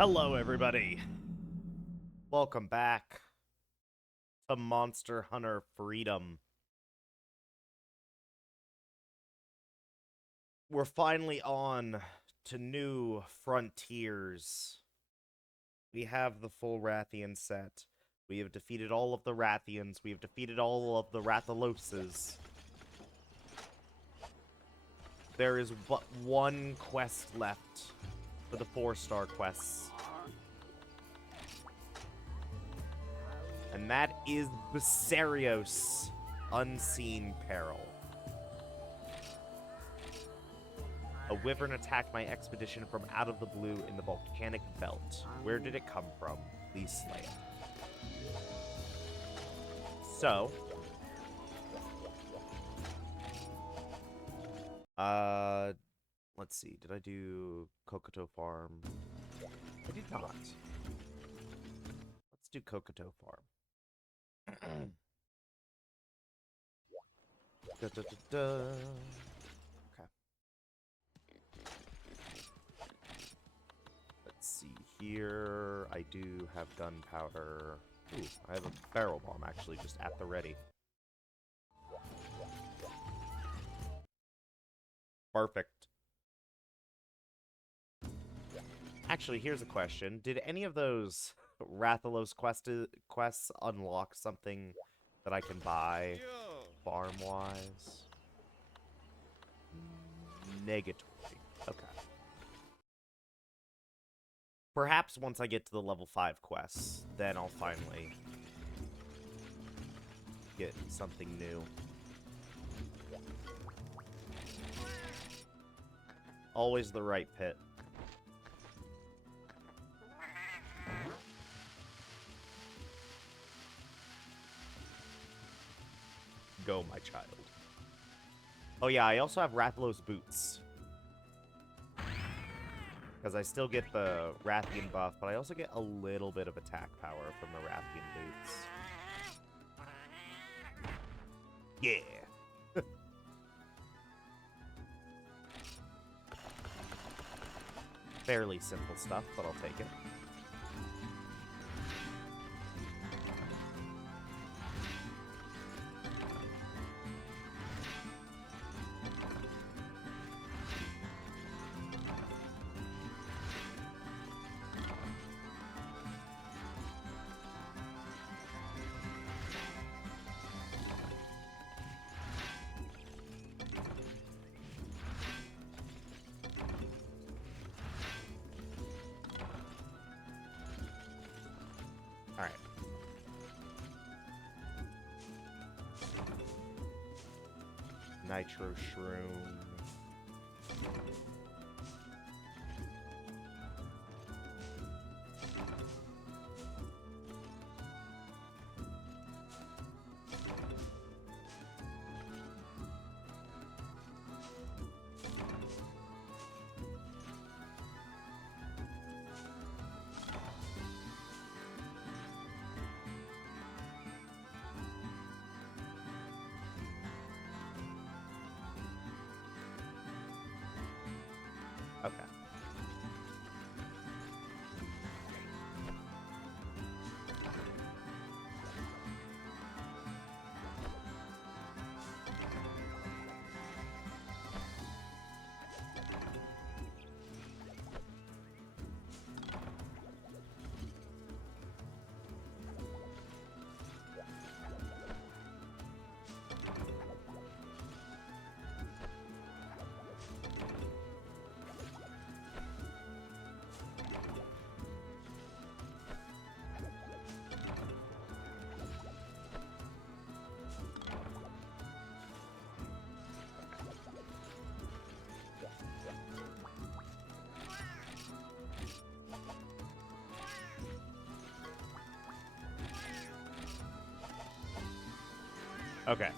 Hello, everybody. Welcome back to Monster Hunter Freedom. We're finally on to new frontiers. We have the full Rathian set. We have defeated all of the Rathians. We have defeated all of the Rathaloses. There is but one quest left for the 4-star quests. And that is Bessarios, Unseen Peril. A wyvern attacked my expedition from out of the blue in the Volcanic Belt. Where did it come from? Please slay it. So, let's see. Did I do Kokoto Farm? I did not. Let's do Kokoto Farm. Da, da, da, da. Okay. Let's see here. I do have gunpowder. Ooh, I have a barrel bomb actually just at the ready. Perfect. Actually, here's a question. Did any of those Rathalos quests unlock something that I can buy farm-wise? Negatory. Okay. Perhaps once I get to the level 5 quests, then I'll finally get something new. Always the right pit. Go, my child. Oh yeah, I also have Rathalos boots. Because I still get the Rathian buff, but I also get a little bit of attack power from the Rathian boots. Yeah. Fairly simple stuff, but I'll take it. Alright. Nitro Shroom. Okay. Okay.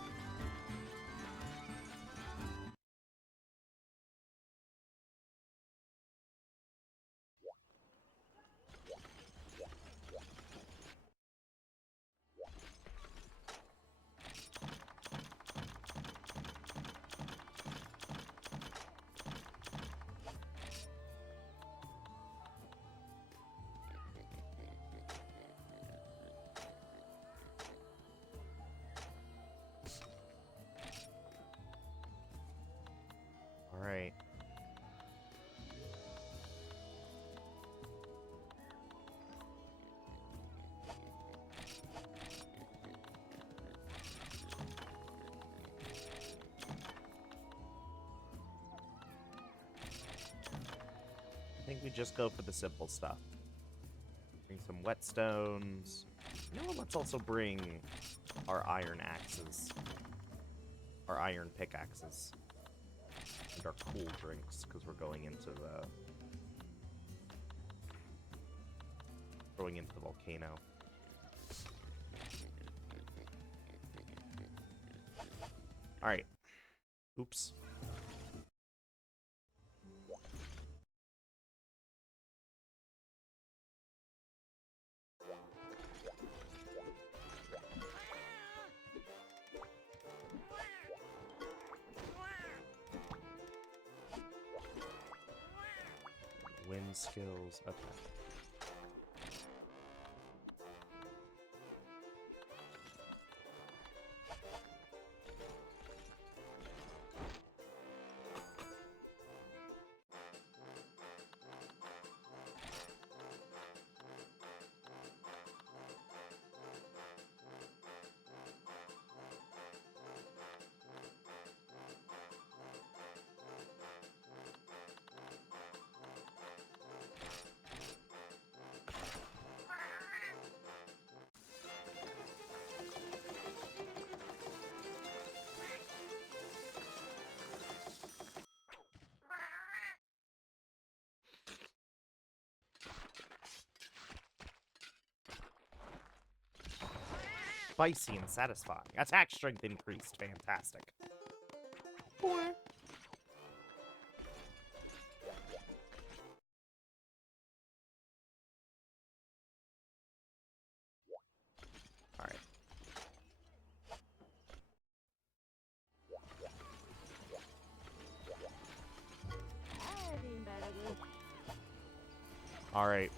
I think we just go for the simple stuff. Bring some whetstones. You know what? Let's also bring our iron axes. Our iron pickaxes. And our cool drinks, because we're going into the volcano. Alright. Oops. Wind skills. Okay. Spicy and satisfying. Attack strength increased. Fantastic. Alright. Alright.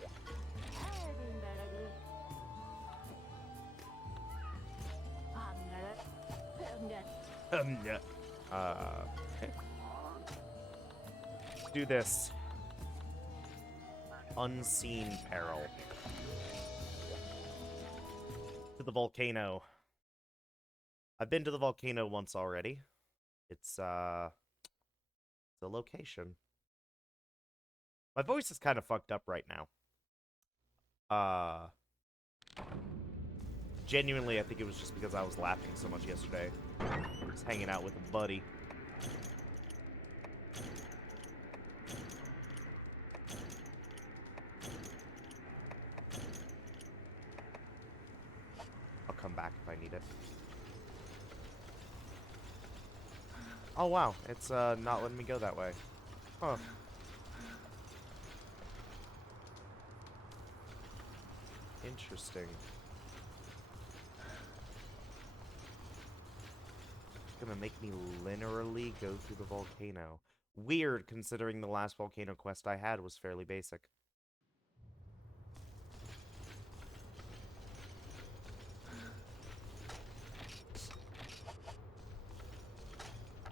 Yeah. Okay. Let's do this. Unseen peril. To the volcano. I've been to the volcano once already. It's the location. My voice is kind of fucked up right now. Genuinely, I think it was just because I was laughing so much yesterday. Just hanging out with a buddy. I'll come back if I need it. Oh wow, it's not letting me go that way. Huh. Interesting. It's gonna make me linearly go through the volcano. Weird, considering the last volcano quest I had was fairly basic.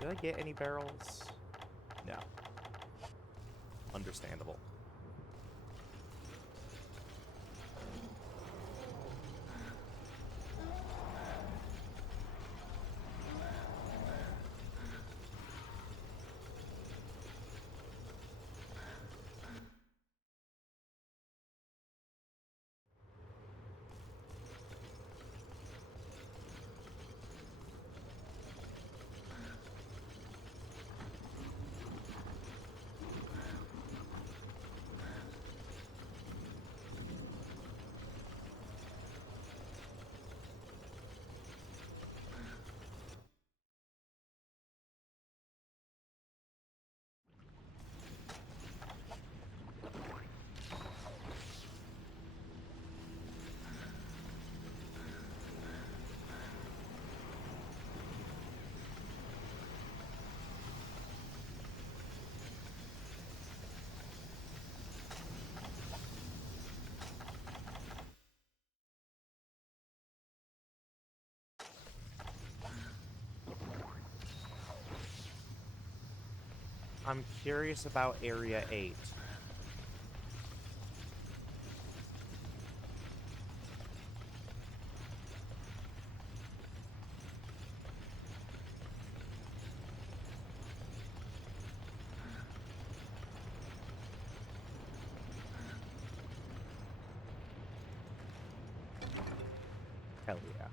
Did I get any barrels? No. Understandable. I'm curious about Area 8. Hell yeah.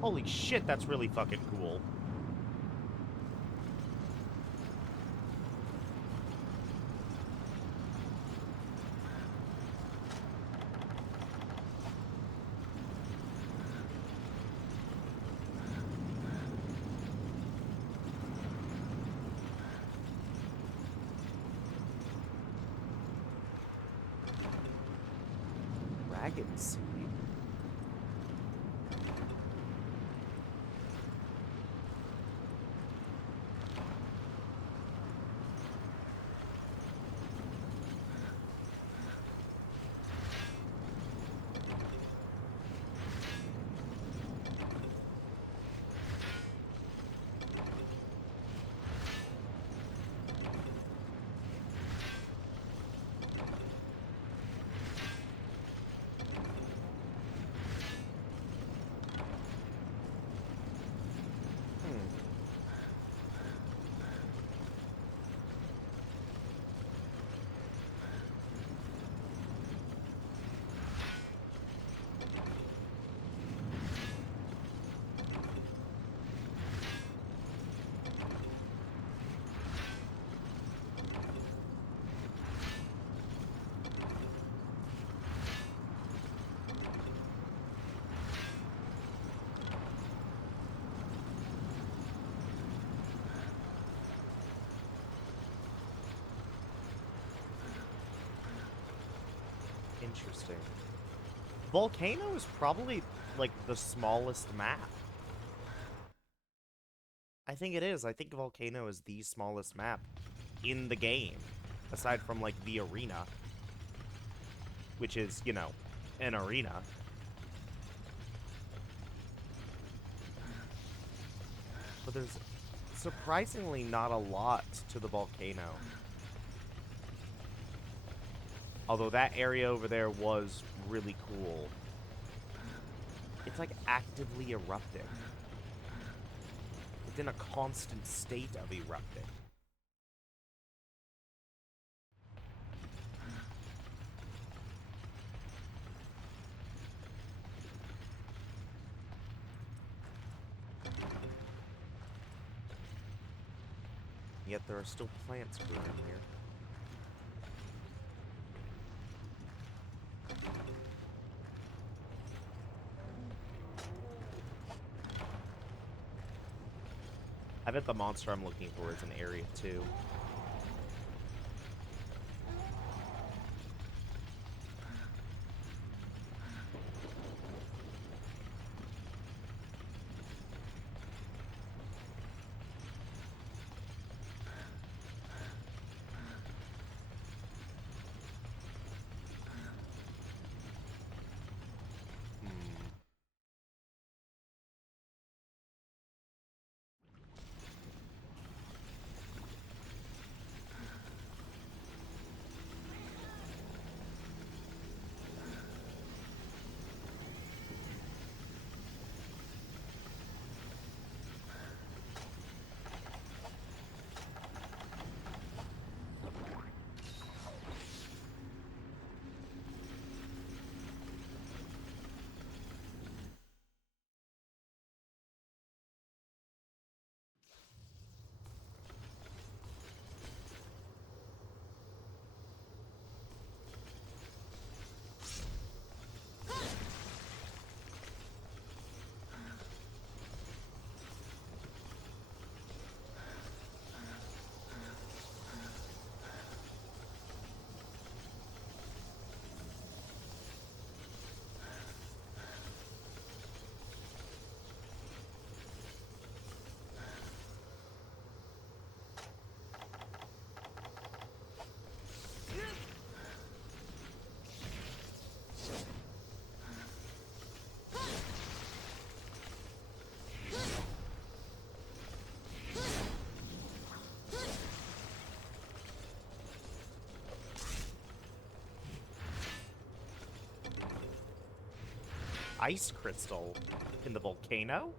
Holy shit, that's really fucking cool. Dragon seed. Interesting. Volcano is probably, like, the smallest map. I think it is. I think Volcano is the smallest map in the game. Aside from, like, the arena. Which is, you know, an arena. But there's surprisingly not a lot to the volcano. Although that area over there was really cool. It's like actively erupting. It's in a constant state of erupting. Yet there are still plants growing here. I bet the monster I'm looking for is an area 2. ice crystal in the volcano?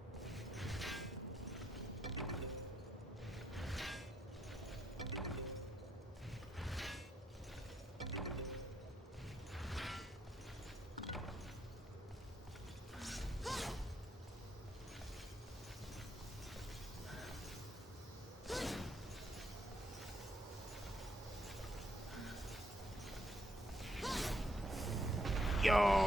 Yo!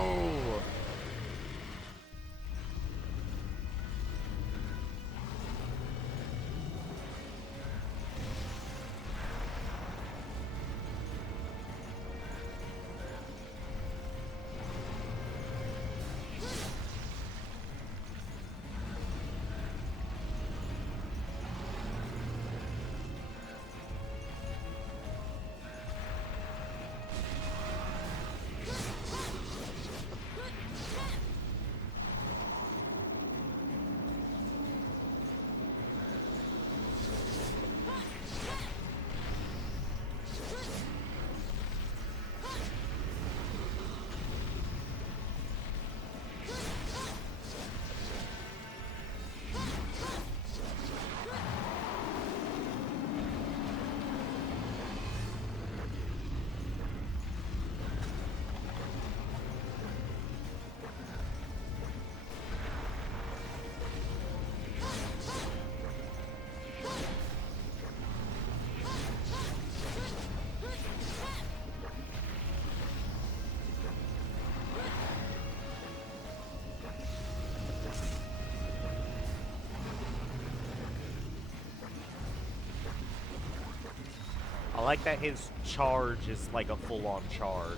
I like that his charge is like a full-on charge.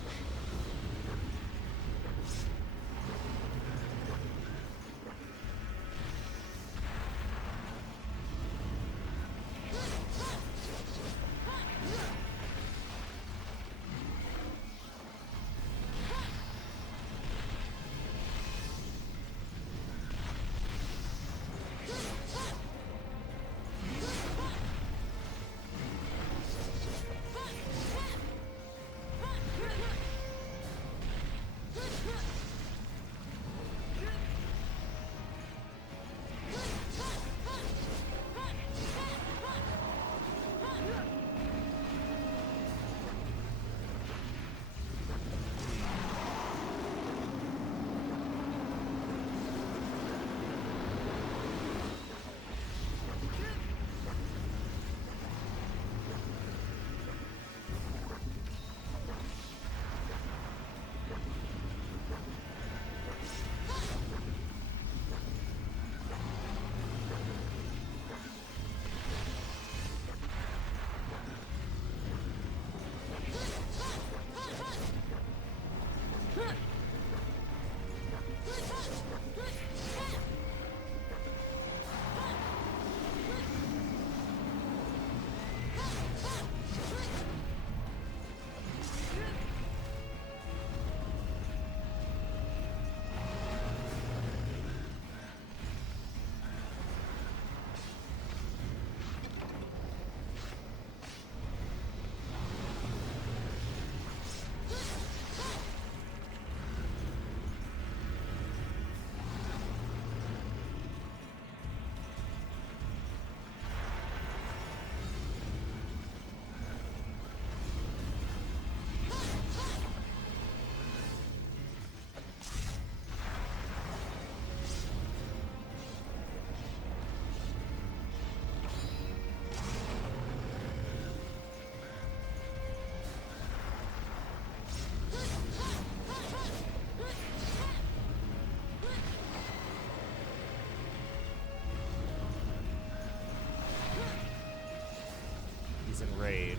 He's enraged.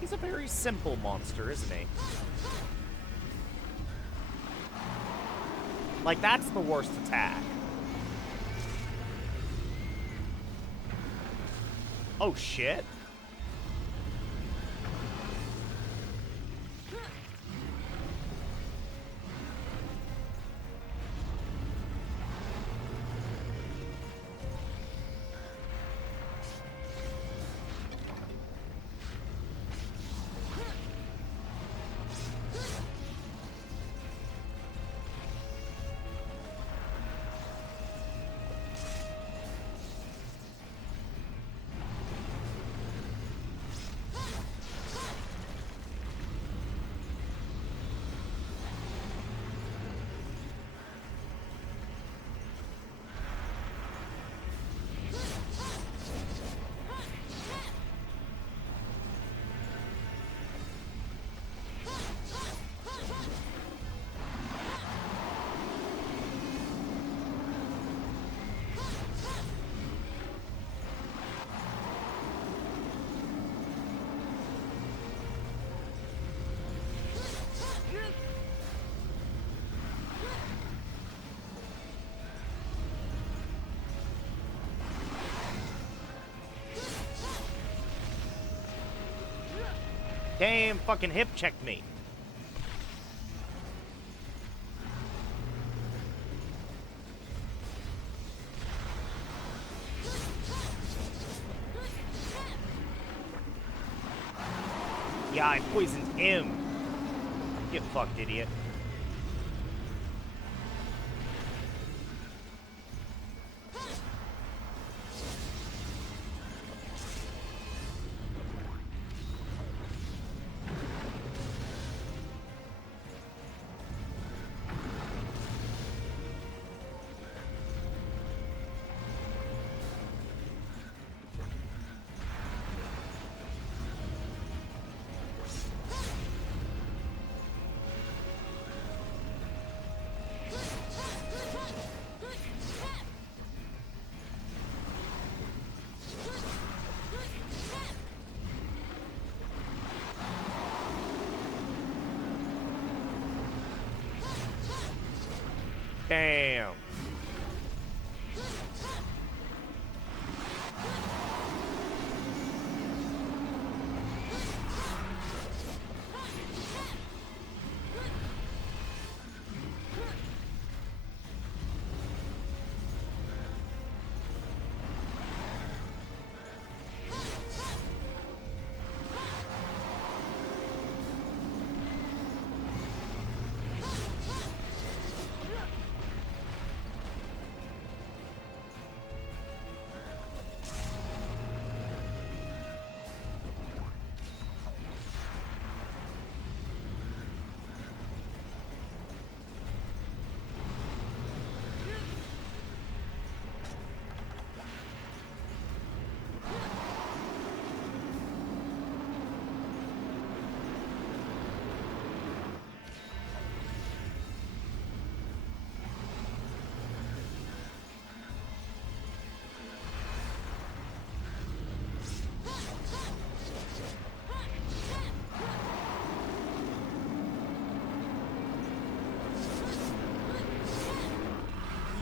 He's a very simple monster, isn't he? Like, that's the worst attack. Oh, shit. Damn, fucking hip checked me. Yeah, I poisoned him. Get fucked, idiot. Damn.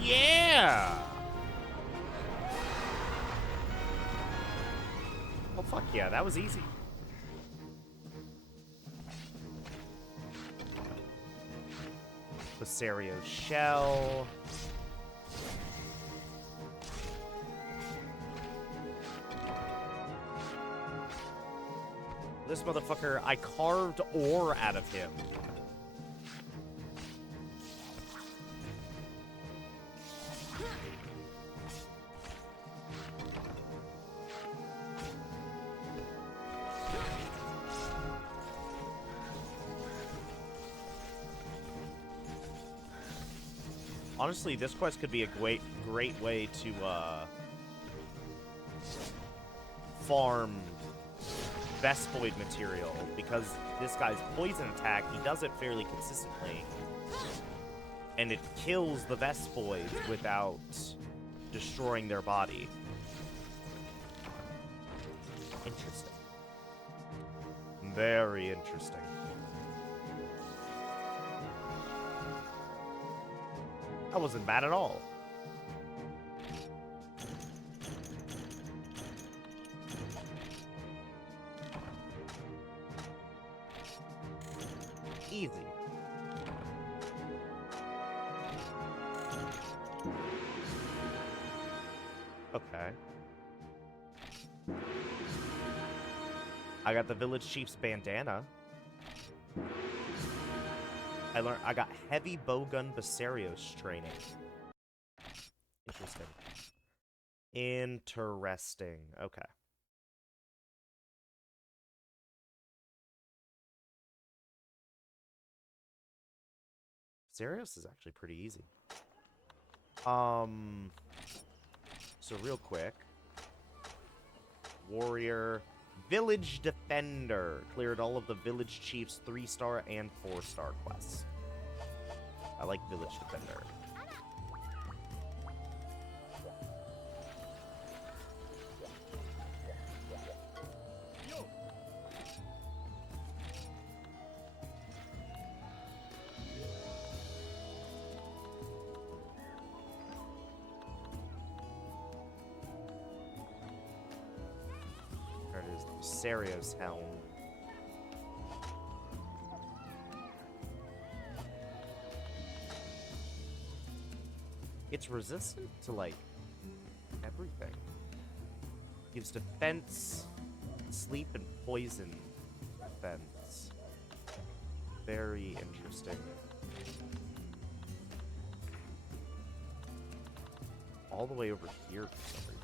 Yeah! Oh, fuck yeah, that was easy. Basario's shell. This motherfucker, I carved ore out of him. Honestly, this quest could be a great way to farm Vespoid material, because this guy's poison attack, he does it fairly consistently, and it kills the Vespoids without destroying their body. Interesting. Very interesting. That wasn't bad at all. Easy. Okay. I got the village chief's bandana. I got heavy bowgun Basarios training. Interesting. Interesting. Okay. Basarios is actually pretty easy. So real quick. Warrior. Village Defender. Cleared all of the village chief's 3-star and 4-star quests. I like Village Defender. There it is, Sario's helm. It's resistant to, like, everything. Gives defense, sleep, and poison defense. Very interesting. All the way over here for some reason.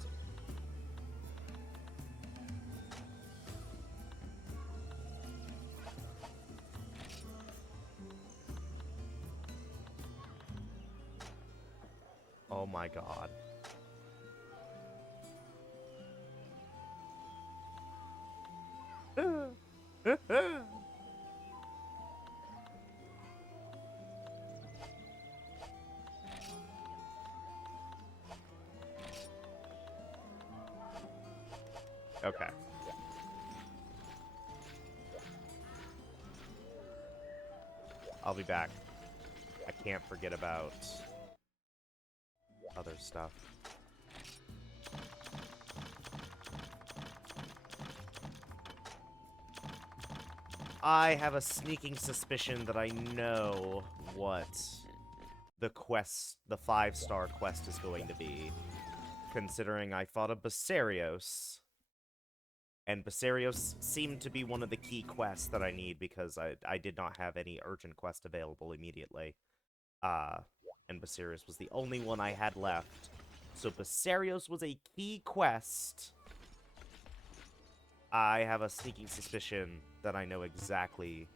Oh my god. Okay. I'll be back. I can't forget about other stuff. I have a sneaking suspicion that I know what the quest, the 5-star quest is going to be, considering I fought a Basarios, and Basarios seemed to be one of the key quests that I need because I did not have any urgent quest available immediately. And Basarios was the only one I had left. So Basarios was a key quest. I have a sneaking suspicion that I know exactly.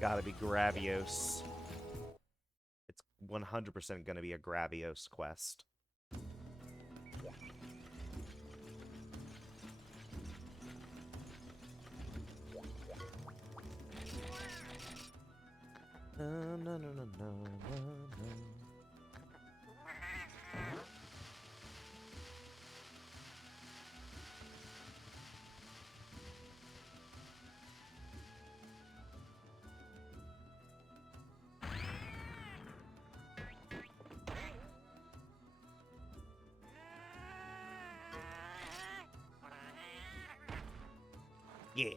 Gotta be Gravios. It's 100% gonna be a Gravios quest. No, no, no, no, no, no. Yeah.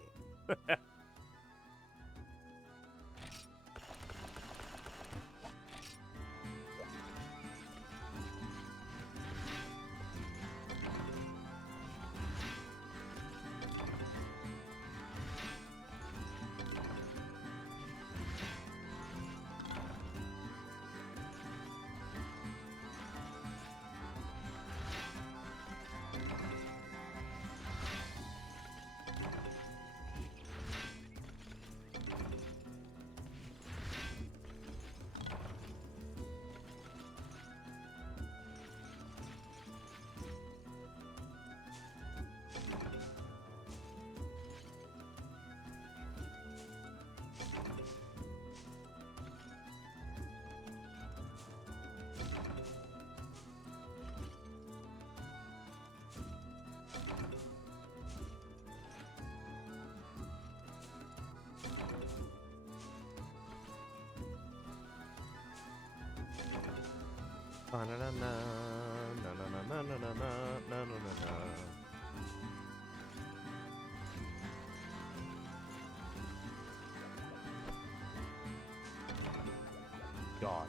God.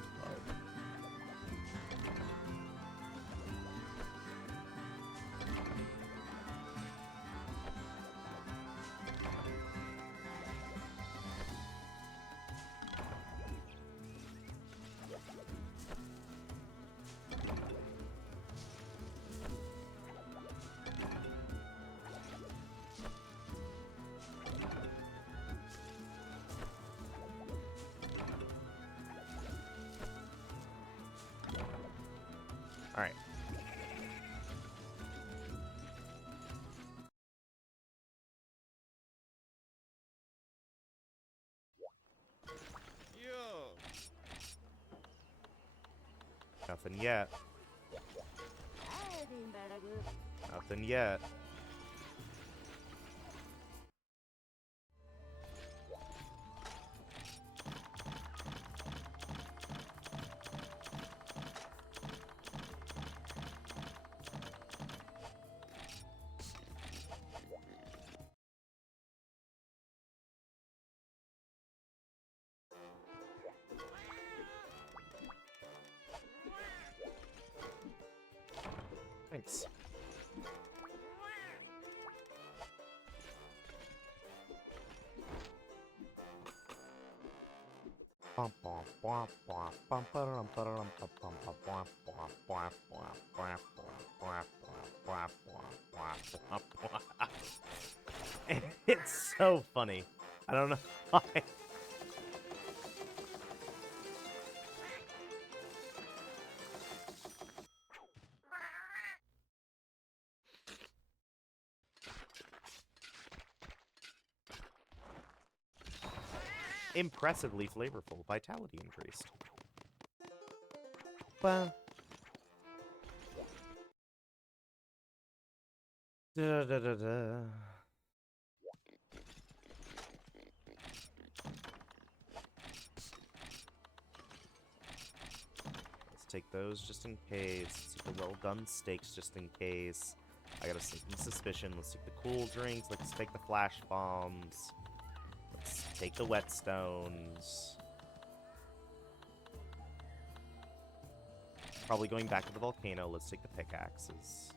All right. Nothing yet. Nothing yet. Thanks. It's so funny. I don't know why. Impressively flavorful. Vitality increased. Well. Da, da, da, da. Let's take those just in case. Let's take the well-done steaks just in case. I got a sneaking suspicion. Let's take the cool drinks. Let's take the flash bombs. Let's take the whetstones. Probably going back to the volcano. Let's take the pickaxes.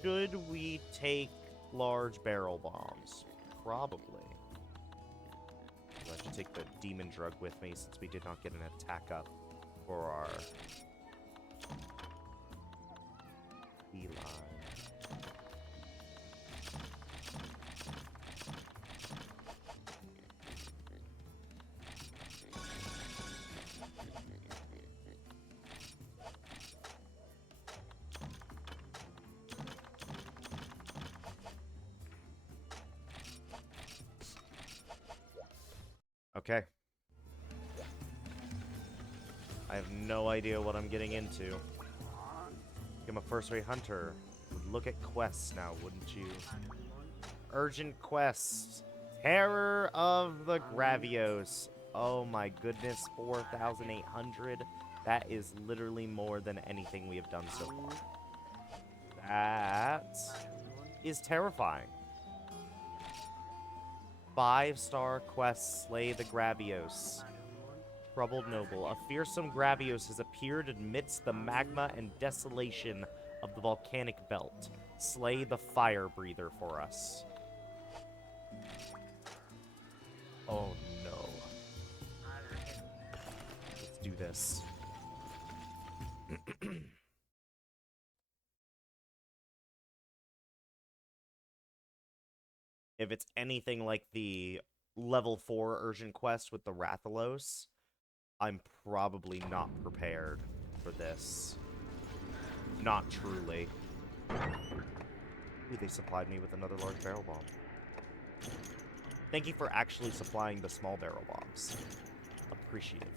Should we take large barrel bombs? Probably. I should take the demon drug with me since we did not get an attack up for our feline. Okay. I have no idea what I'm getting into. I'm a first-rate hunter. Look at quests now, wouldn't you? Urgent quests. Terror of the Gravios. Oh my goodness, 4,800. That is literally more than anything we have done so far. That is terrifying. 5-star quest, slay the Gravios. Troubled noble. A fearsome Gravios has appeared amidst the magma and desolation of the volcanic belt. Slay the fire breather for us. Oh no. Let's do this. If it's anything like the level 4 urgent quest with the Rathalos, I'm probably not prepared for this. Not truly. Ooh, they supplied me with another large barrel bomb. Thank you for actually supplying the small barrel bombs. Appreciative.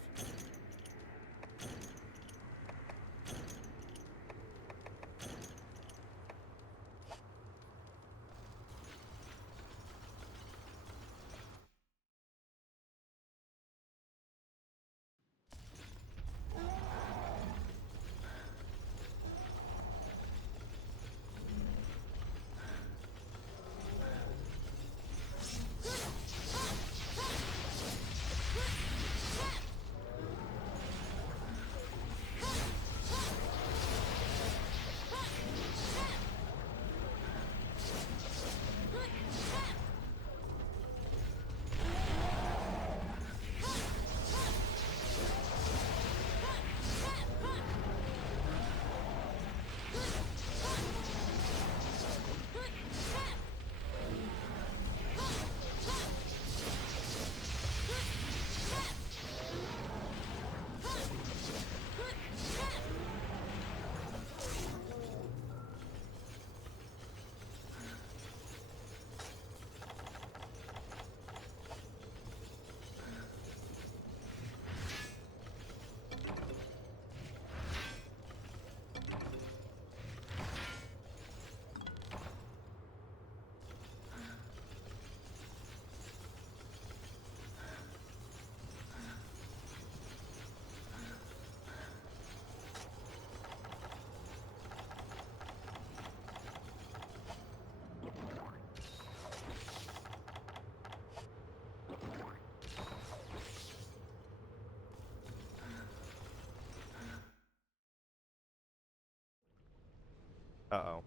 Uh-oh.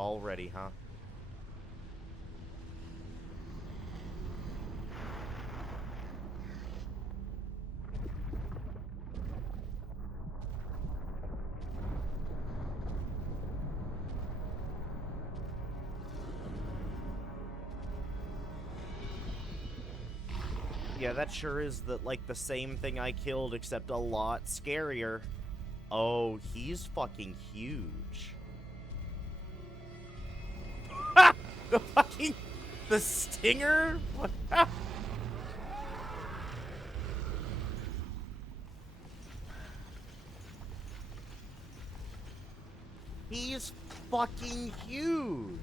Already, huh? Yeah, that sure is like the same thing I killed, except a lot scarier. Oh, he's fucking huge. The fucking... The stinger? What? He's fucking huge.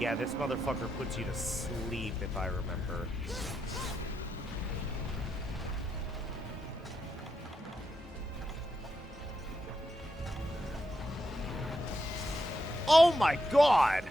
Yeah, this motherfucker puts you to sleep, if I remember. Oh my god!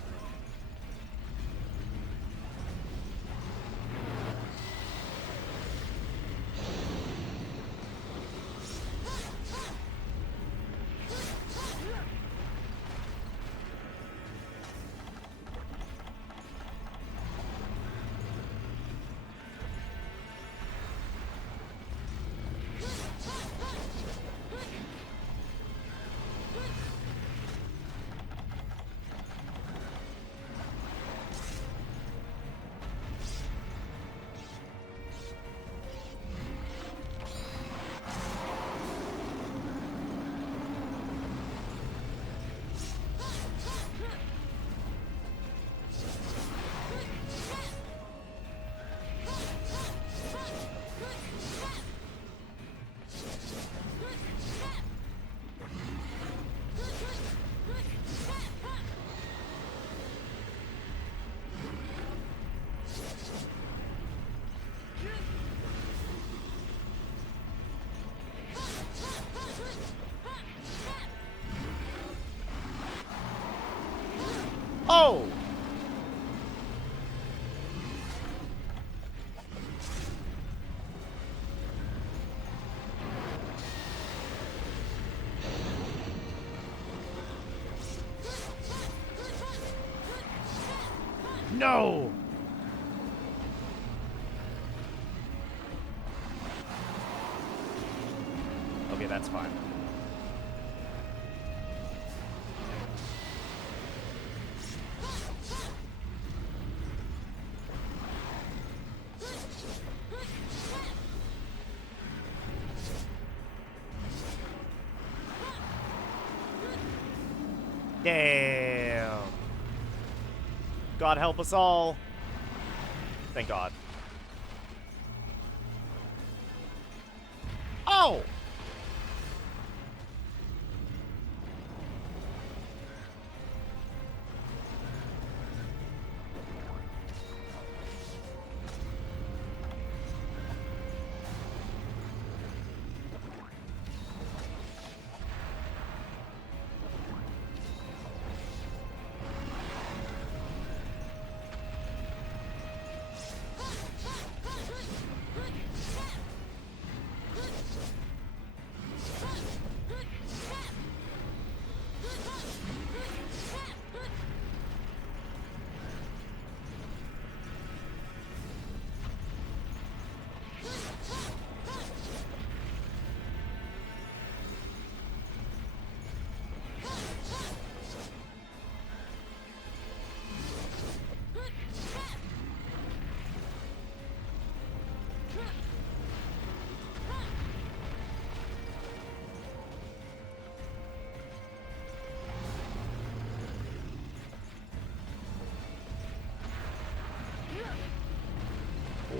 Oh! No! Okay, that's fine. Damn. God help us all. Thank God. Oh!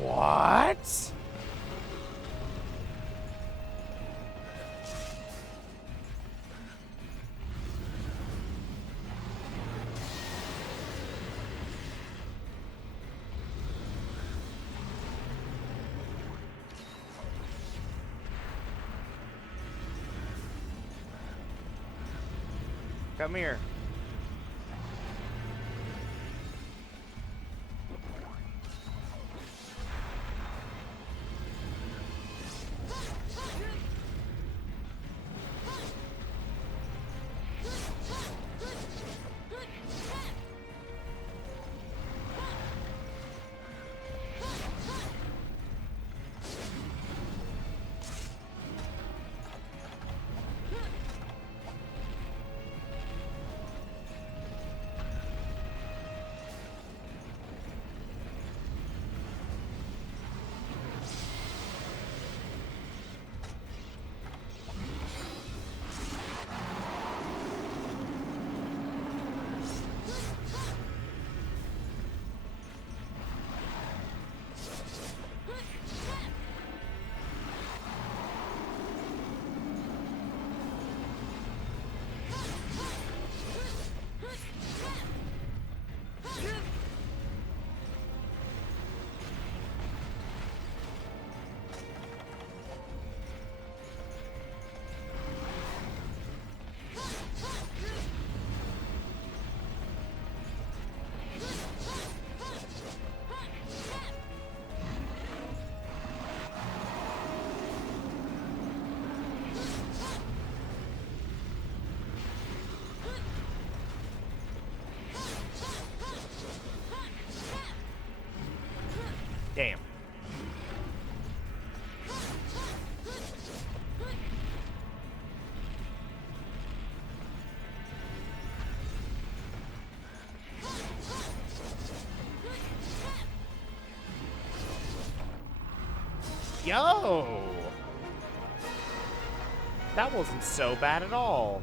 What? Come here. Damn. Yo! That wasn't so bad at all.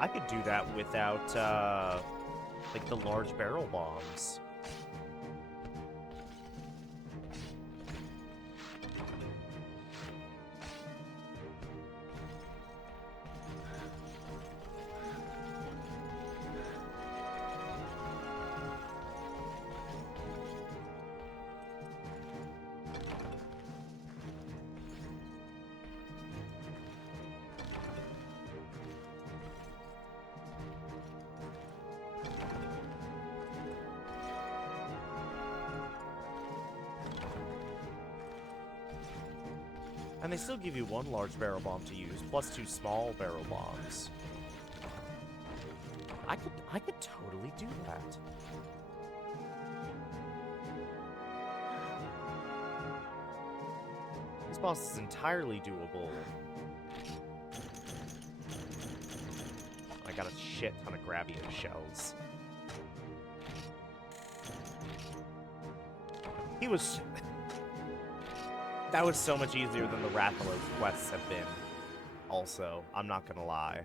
I could do that without, like, the large barrel bombs. And they still give you one large barrel bomb to use, plus 2 small barrel bombs. I could totally do that. This boss is entirely doable. I got a shit ton of Gravian shells. He was... That was so much easier than the Rathalos quests have been. Also, I'm not gonna lie.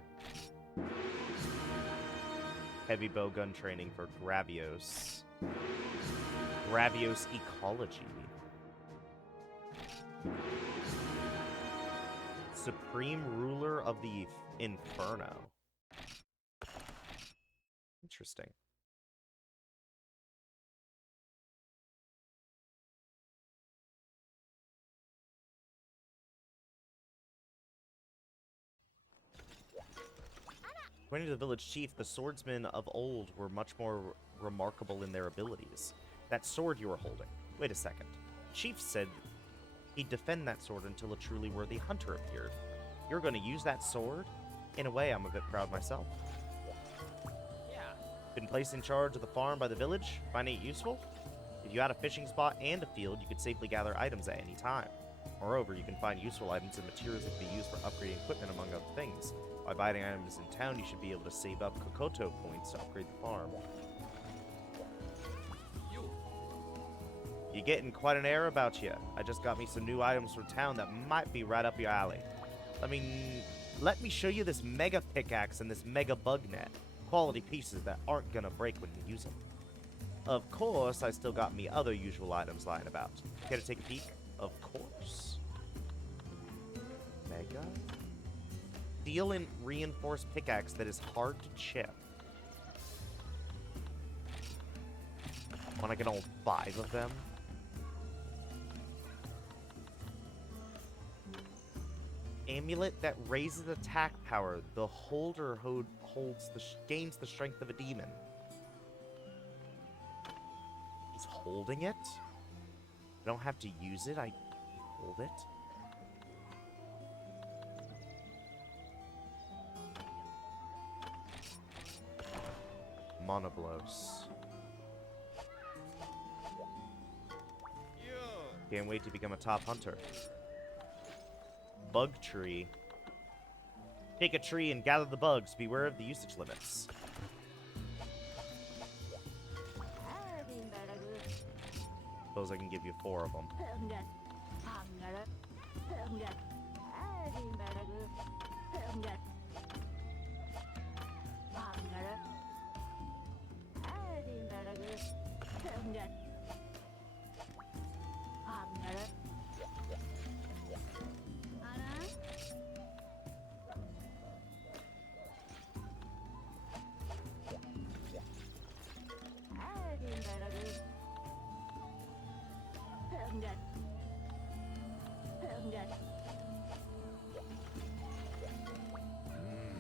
Heavy bowgun training for Gravios. Gravios Ecology. Supreme Ruler of the Inferno. Interesting. According to the village chief, the swordsmen of old were much more remarkable in their abilities. That sword you were holding. Wait a second. Chief said he'd defend that sword until a truly worthy hunter appeared. You're going to use that sword? In a way, I'm a bit proud myself. Yeah. Been placed in charge of the farm by the village? Finding it useful? If you had a fishing spot and a field, you could safely gather items at any time. Moreover, you can find useful items and materials that can be used for upgrading equipment, among other things. By buying items in town, you should be able to save up Kokoto points to upgrade the farm. You're getting quite an air about you. I just got me some new items from town that might be right up your alley. Let me show you this mega pickaxe and this mega bug net. Quality pieces that aren't gonna break when you use them. Of course, I still got me other usual items lying about. Care to take a peek? Of course. Mega? Steel and reinforced pickaxe that is hard to chip. Wanna get all 5 of them? Amulet that raises attack power. The holder gains the strength of a demon. He's holding it? I don't have to use it, I hold it. Monoblos. Can't wait to become a top hunter. Bug tree. Take a tree and gather the bugs. Beware of the usage limits. Suppose I can give you 4 of them.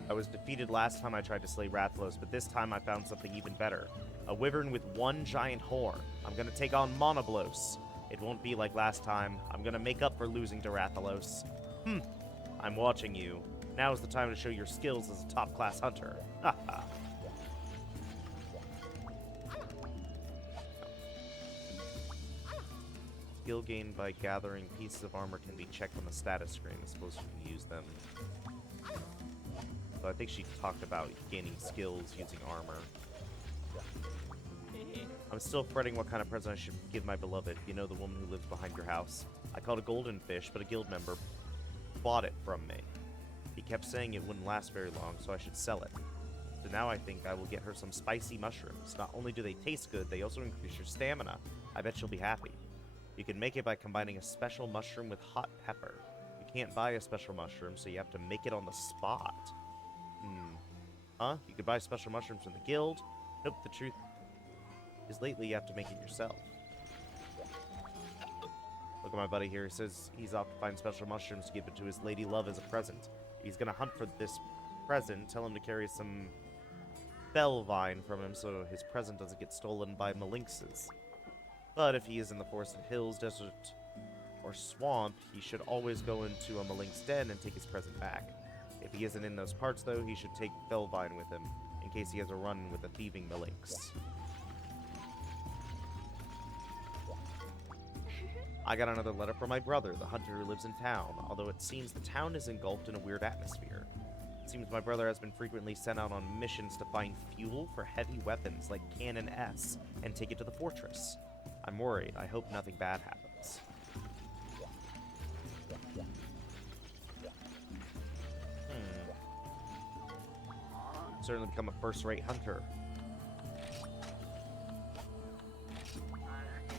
I was defeated last time I tried to slay Rathalos, but this time I found something even better. A wyvern with 1 giant horn. I'm gonna take on Monoblos. It won't be like last time. I'm gonna make up for losing to Rathalos. I'm watching you. Now is the time to show your skills as a top-class hunter. Haha. Skill gained by gathering pieces of armor can be checked on the status screen. I suppose you can use them. So I think she talked about gaining skills using armor. I'm still fretting what kind of present I should give my beloved. You know, the woman who lives behind your house. I caught a golden fish, but a guild member bought it from me. He kept saying it wouldn't last very long, so I should sell it. So now I think I will get her some spicy mushrooms. Not only do they taste good, they also increase your stamina. I bet she'll be happy. You can make it by combining a special mushroom with hot pepper. You can't buy a special mushroom, so you have to make it on the spot. Huh? You could buy special mushrooms from the guild? Nope, the truth is lately you have to make it yourself. Look at my buddy here. He says he's off to find special mushrooms to give it to his lady love as a present. He's gonna hunt for this present. Tell him to carry some Felvine from him so his present doesn't get stolen by Malinxes. But if he is in the forested hills, desert, or swamp, he should always go into a Malinx den and take his present back. If he isn't in those parts, though, he should take Felvine with him, in case he has a run with a thieving Malinx. I got another letter from my brother, the hunter who lives in town, although it seems the town is engulfed in a weird atmosphere. It seems my brother has been frequently sent out on missions to find fuel for heavy weapons like Cannon S and take it to the fortress. I'm worried. I hope nothing bad happens. Certainly become a first-rate hunter.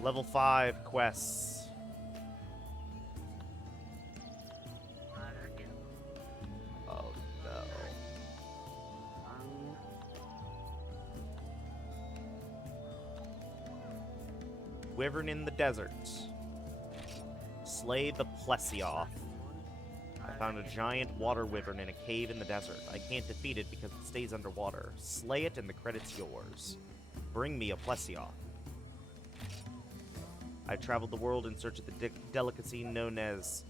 Level 5 quests. Oh no. Wyvern in the desert. Slay the Plesioth. I found a giant water wyvern in a cave in the desert. I can't defeat it because it stays underwater. Slay it and the credit's yours. Bring me a Plesioth. I traveled the world in search of the delicacy known as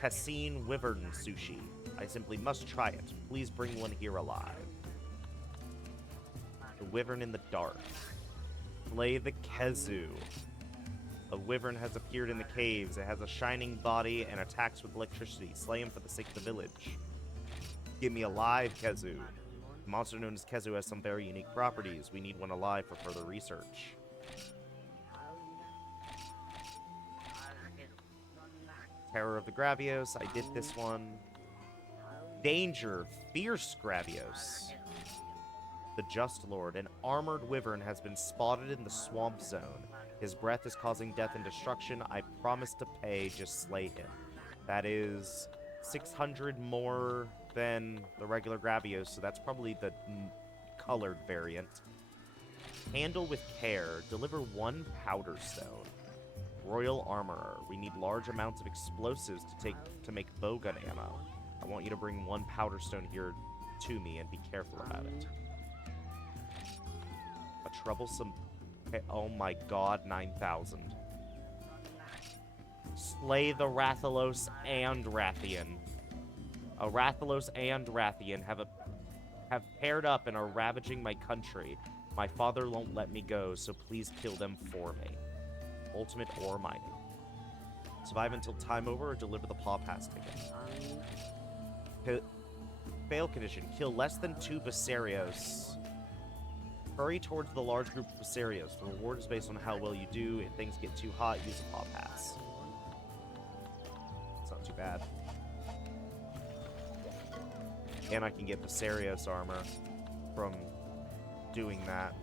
Cassine Wyvern Sushi. I simply must try it. Please bring one here alive. The Wyvern in the dark. Slay the Kezu. A wyvern has appeared in the caves. It has a shining body and attacks with electricity. Slay him for the sake of the village. Give me a live Kezu. The monster known as Kezu has some very unique properties. We need one alive for further research. Terror of the Gravios. I did this one. Danger. Fierce Gravios. The Just Lord. An armored wyvern has been spotted in the swamp zone. His breath is causing death and destruction. I promise to pay. Just slay him. That is 600 more than the regular Gravios, so that's probably the colored variant. Handle with care. Deliver 1 powder stone. Royal Armorer. We need large amounts of explosives to make bowgun ammo. I want you to bring 1 powder stone here to me and be careful about it. A troublesome... Oh my god, 9,000. Slay the Rathalos and Rathian. A Rathalos and Rathian have paired up and are ravaging my country. My father won't let me go, so please kill them for me. Ultimate ore mining. Survive until time over or deliver the Paw Pass ticket. Fail condition. Kill less than 2 Viserios. Hurry towards the large group of Viserios. The reward is based on how well you do. If things get too hot, use a Paw Pass. It's not too bad. And I can get Viserios armor from doing that.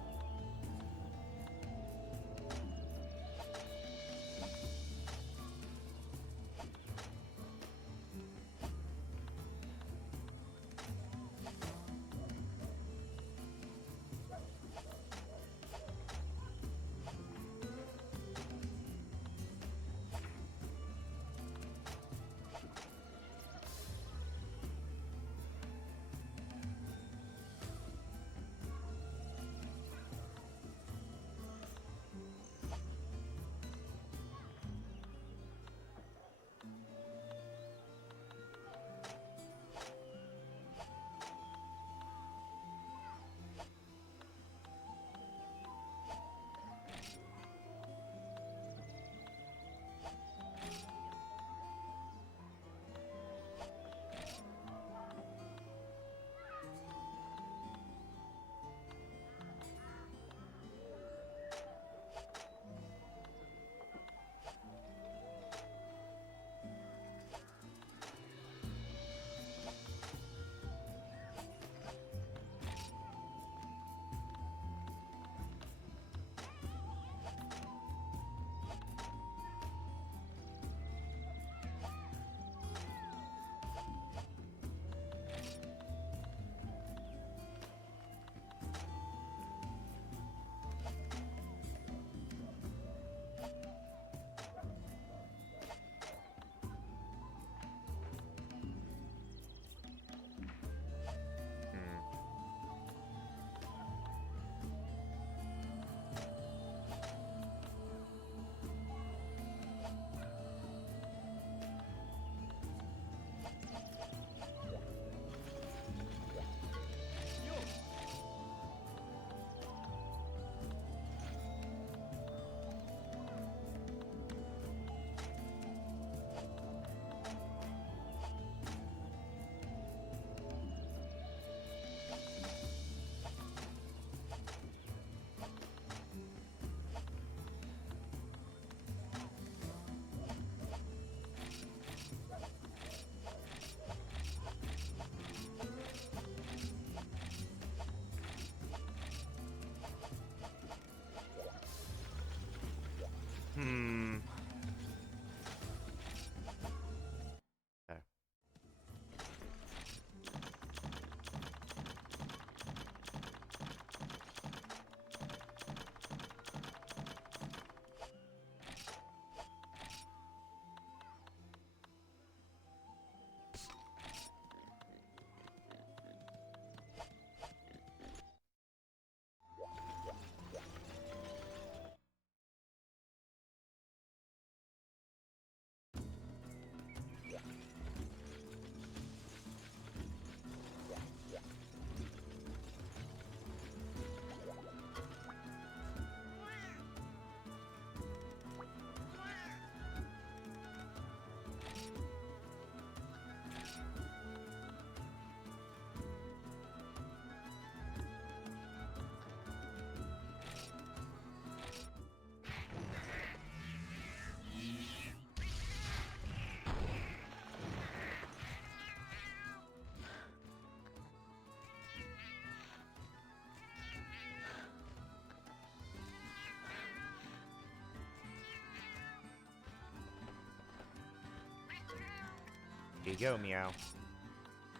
Here you go, meow.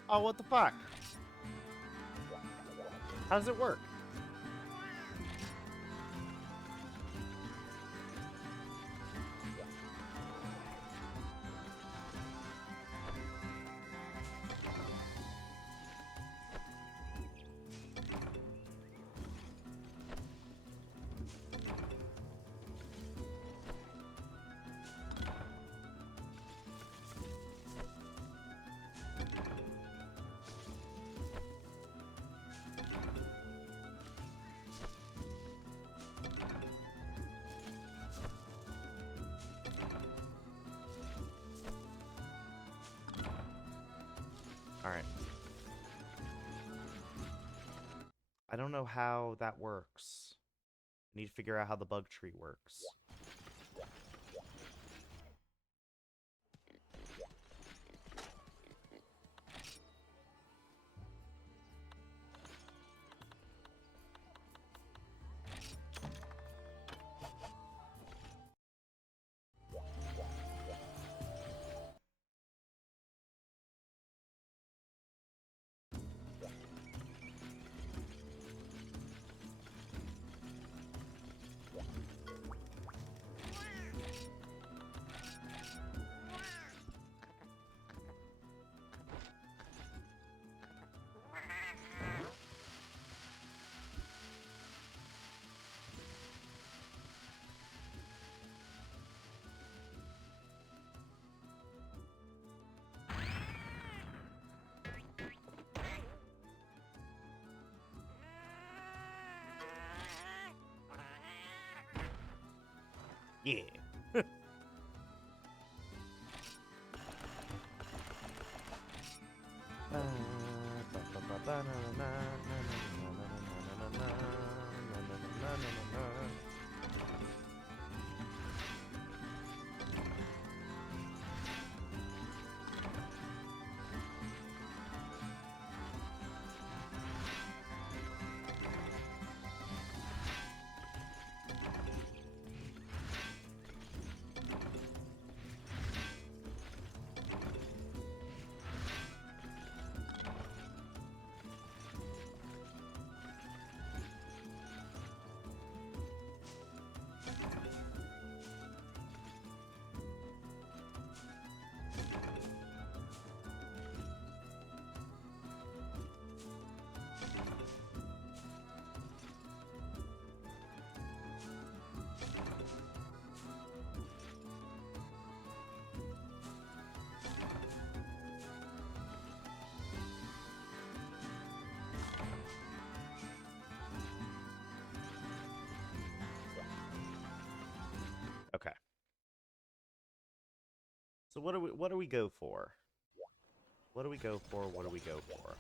Oh, what the fuck? How does it work? Alright. I don't know how that works. I need to figure out how the bug tree works. Yeah. Okay. So what do we go for? What do we go for? What do we go for?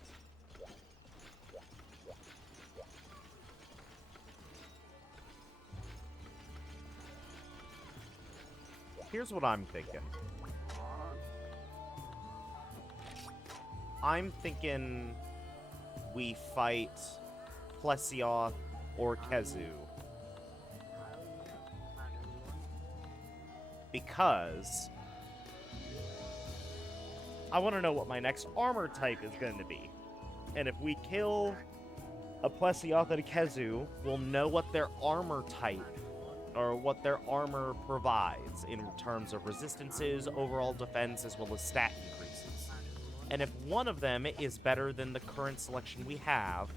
Here's what I'm thinking. I'm thinking we fight Plesioth or Kezu. Because I want to know what my next armor type is going to be. And if we kill a Plesioth and a Kezu, we'll know what their armor type or what their armor provides in terms of resistances, overall defense, as well as stat increases. And if one of them is better than the current selection we have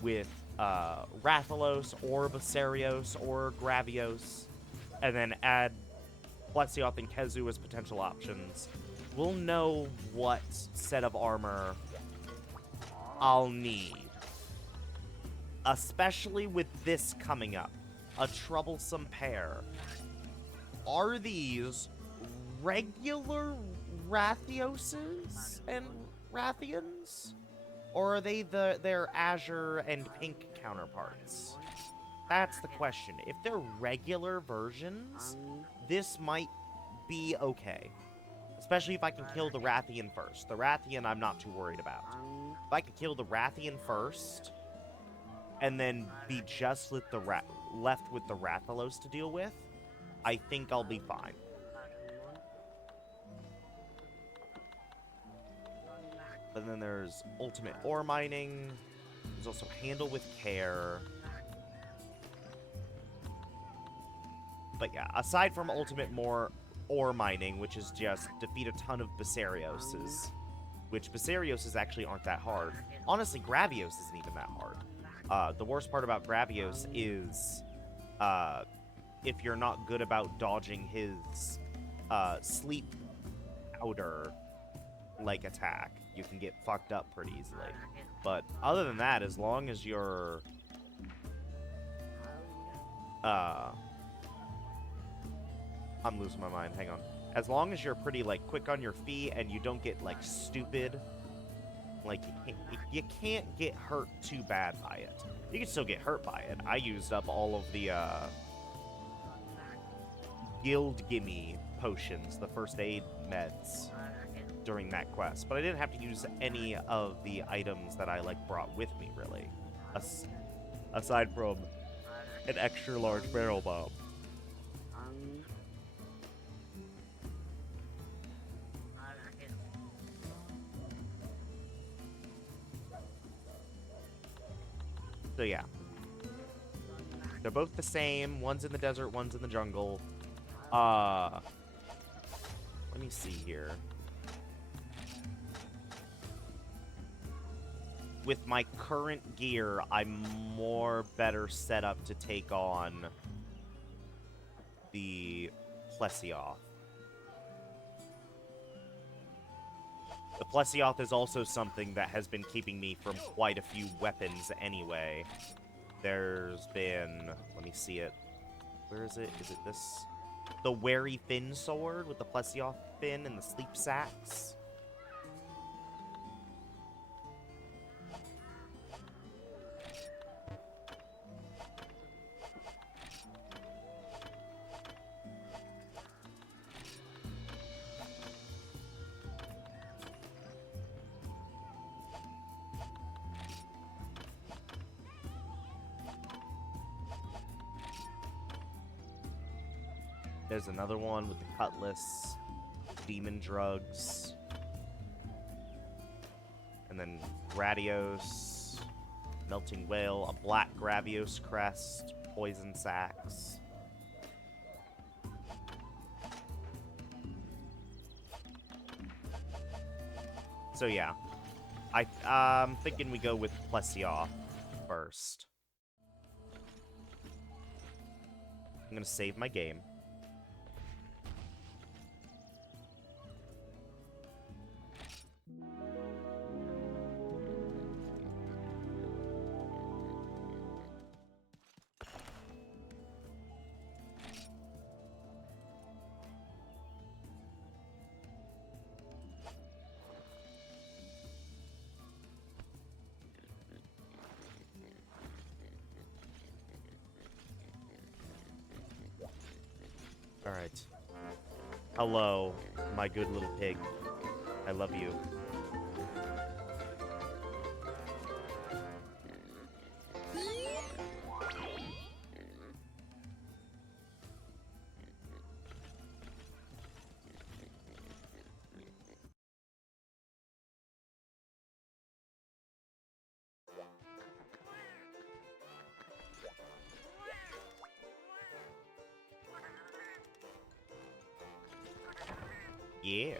with Rathalos or Basarios or Gravios, and then add Plesioth and Kezu as potential options, we'll know what set of armor I'll need. Especially with this coming up. A troublesome pair. Are these regular Rathioses and Rathians? Or are they their azure and pink counterparts? That's the question. If they're regular versions, this might be okay. Especially if I can kill the Rathian first. The Rathian I'm not too worried about. If I can kill the Rathian first, and then be just left with the Rathalos to deal with, I think I'll be fine. But then there's ultimate ore mining. There's also handle with care. But yeah, aside from ultimate more ore mining, which is just defeat a ton of Basarioses, which Basarioses actually aren't that hard. Honestly, Gravios isn't even that hard. The worst part about Gravios is if you're not good about dodging his sleep powder like attack, you can get fucked up pretty easily. But other than that, as long as you're I'm losing my mind, hang on. As long as you're pretty like quick on your feet and you don't get like stupid, like you can't get hurt too bad by it. You can still get hurt by it. I used up all of the guild gimme potions, the first aid meds during that quest, but I didn't have to use any of the items that I like brought with me really, aside from an extra large barrel bomb. So yeah, they're both the same. One's in the desert, one's in the jungle. Let me see here. With my current gear, I'm more better set up to take on the Plesioth. The Plesioth is also something that has been keeping me from quite a few weapons anyway. There's been... let me see it. Where is it? Is it this? The Wary Fin Sword with the Plesioth fin and the sleep sacks. There's another one with the Cutlass, Demon Drugs, and then Gradios, Melting Whale, a Black Gravios Crest, Poison Sacks. So yeah, I'm thinking we go with Plesioth first. I'm gonna save my game. Alright. Hello, my good little pig. I love you. Yeah.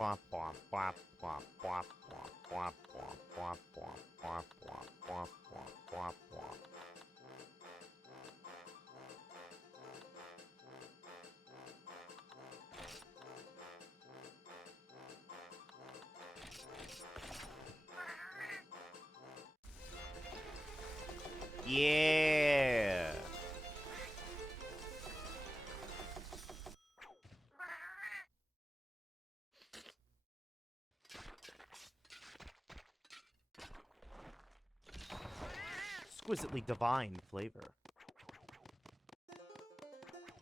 Womp womp womp womp womp womp womp womp womp womp womp womp womp womp womp. Yeah. exquisitely divine flavor.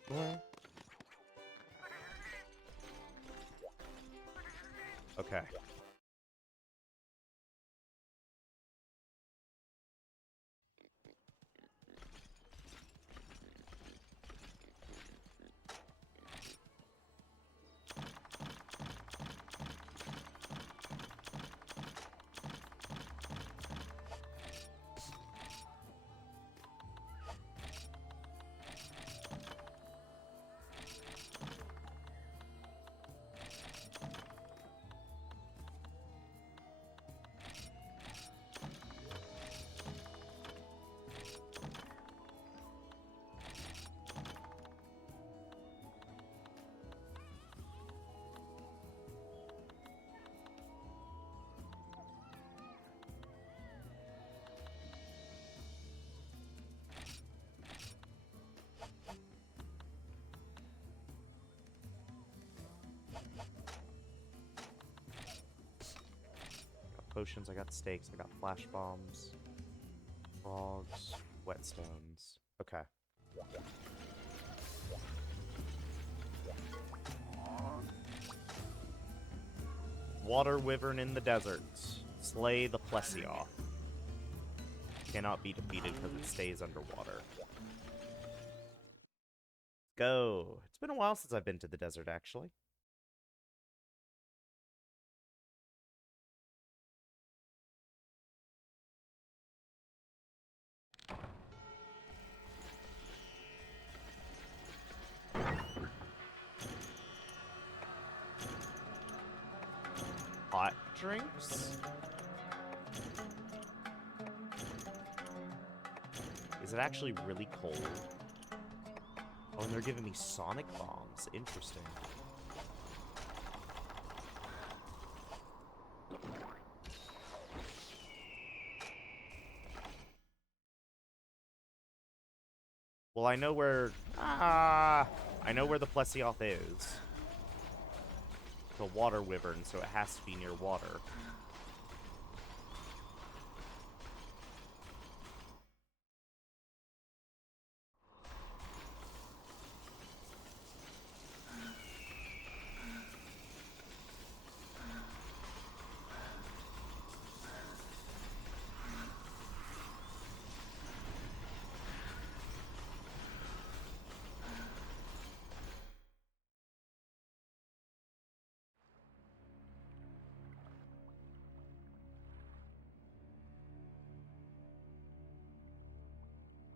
What? Okay. Potions, I got steaks, I got flash bombs, frogs, whetstones. Okay. Water wyvern in the deserts. Slay the plesioth. Cannot be defeated because it stays underwater. Go. It's been a while since I've been to the desert, actually. Hot drinks? Is it actually really cold? Oh, and they're giving me sonic bombs. Interesting. Well, I know where... I know where the plesioth is. The water wyvern, so it has to be near water.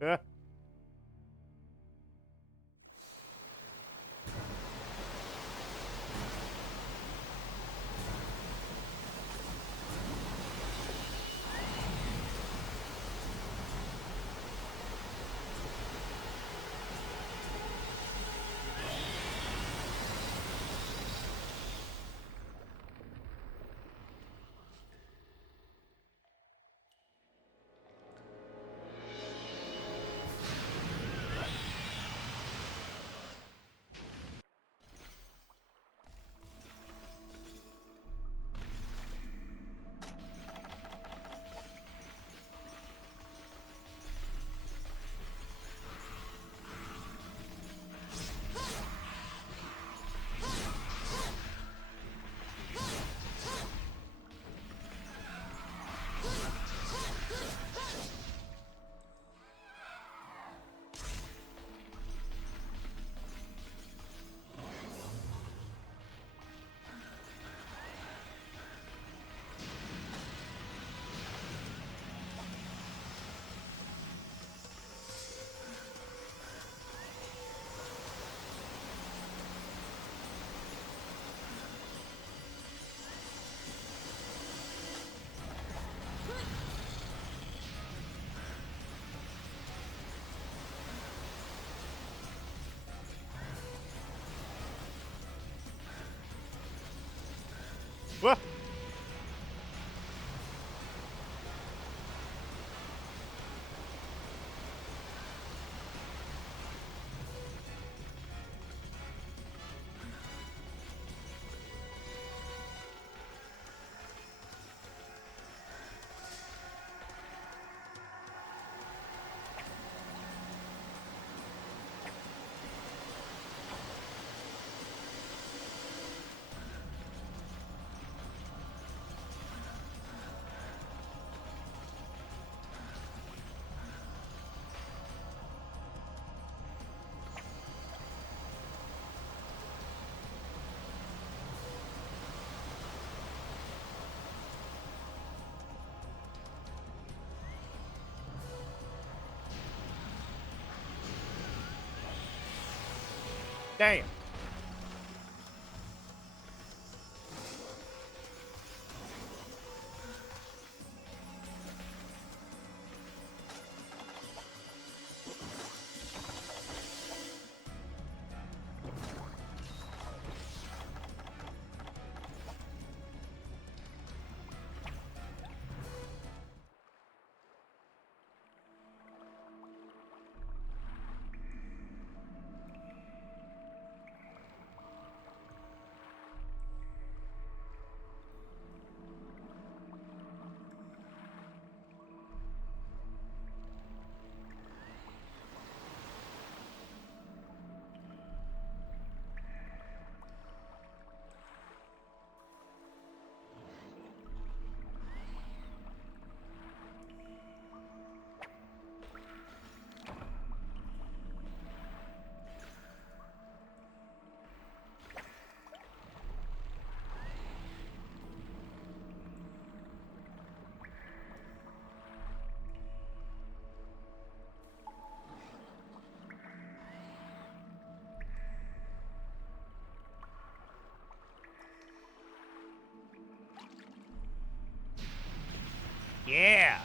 Yeah. Wah! Damn. Yeah.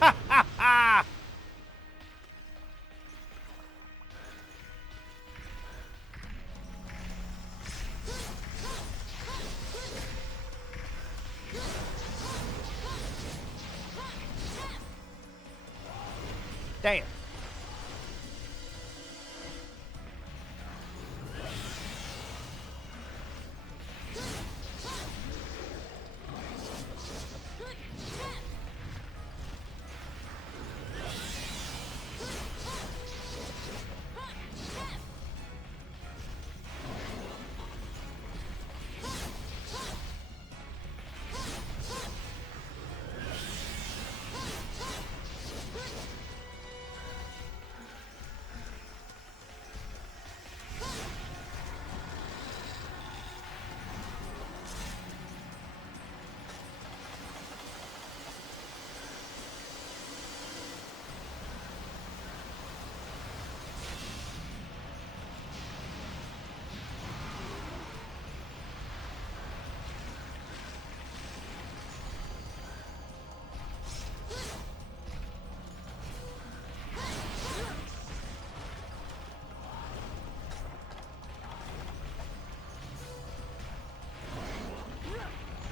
Ha ha ha! Damn.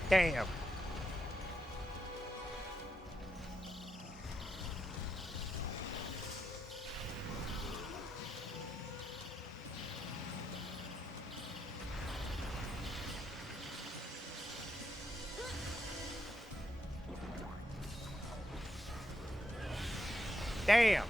Damn. Damn.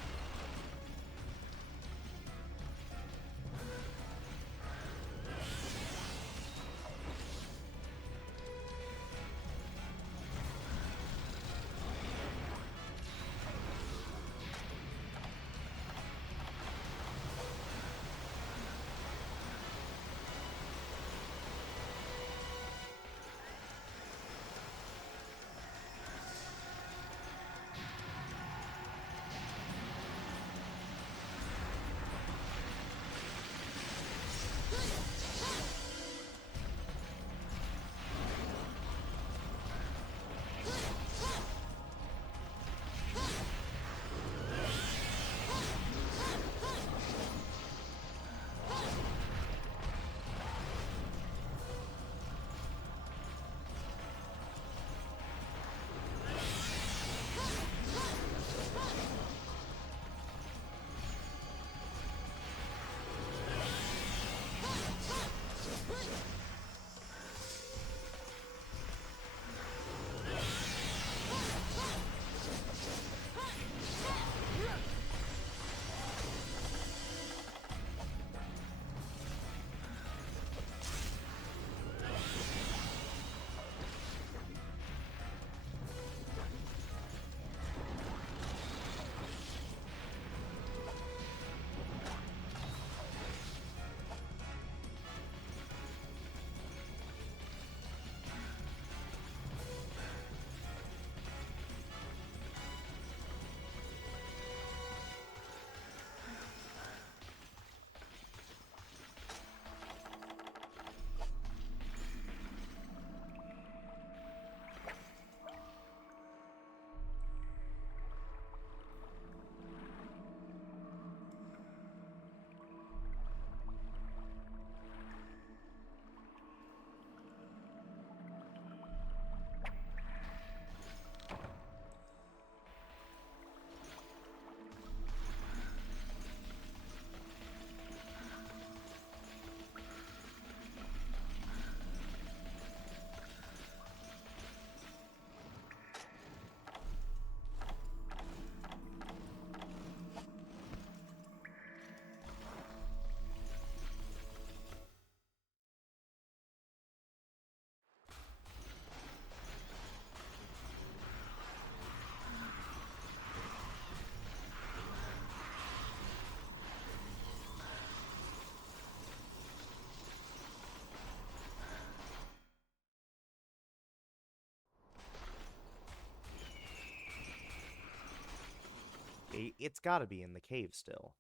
it's gotta be in the cave still.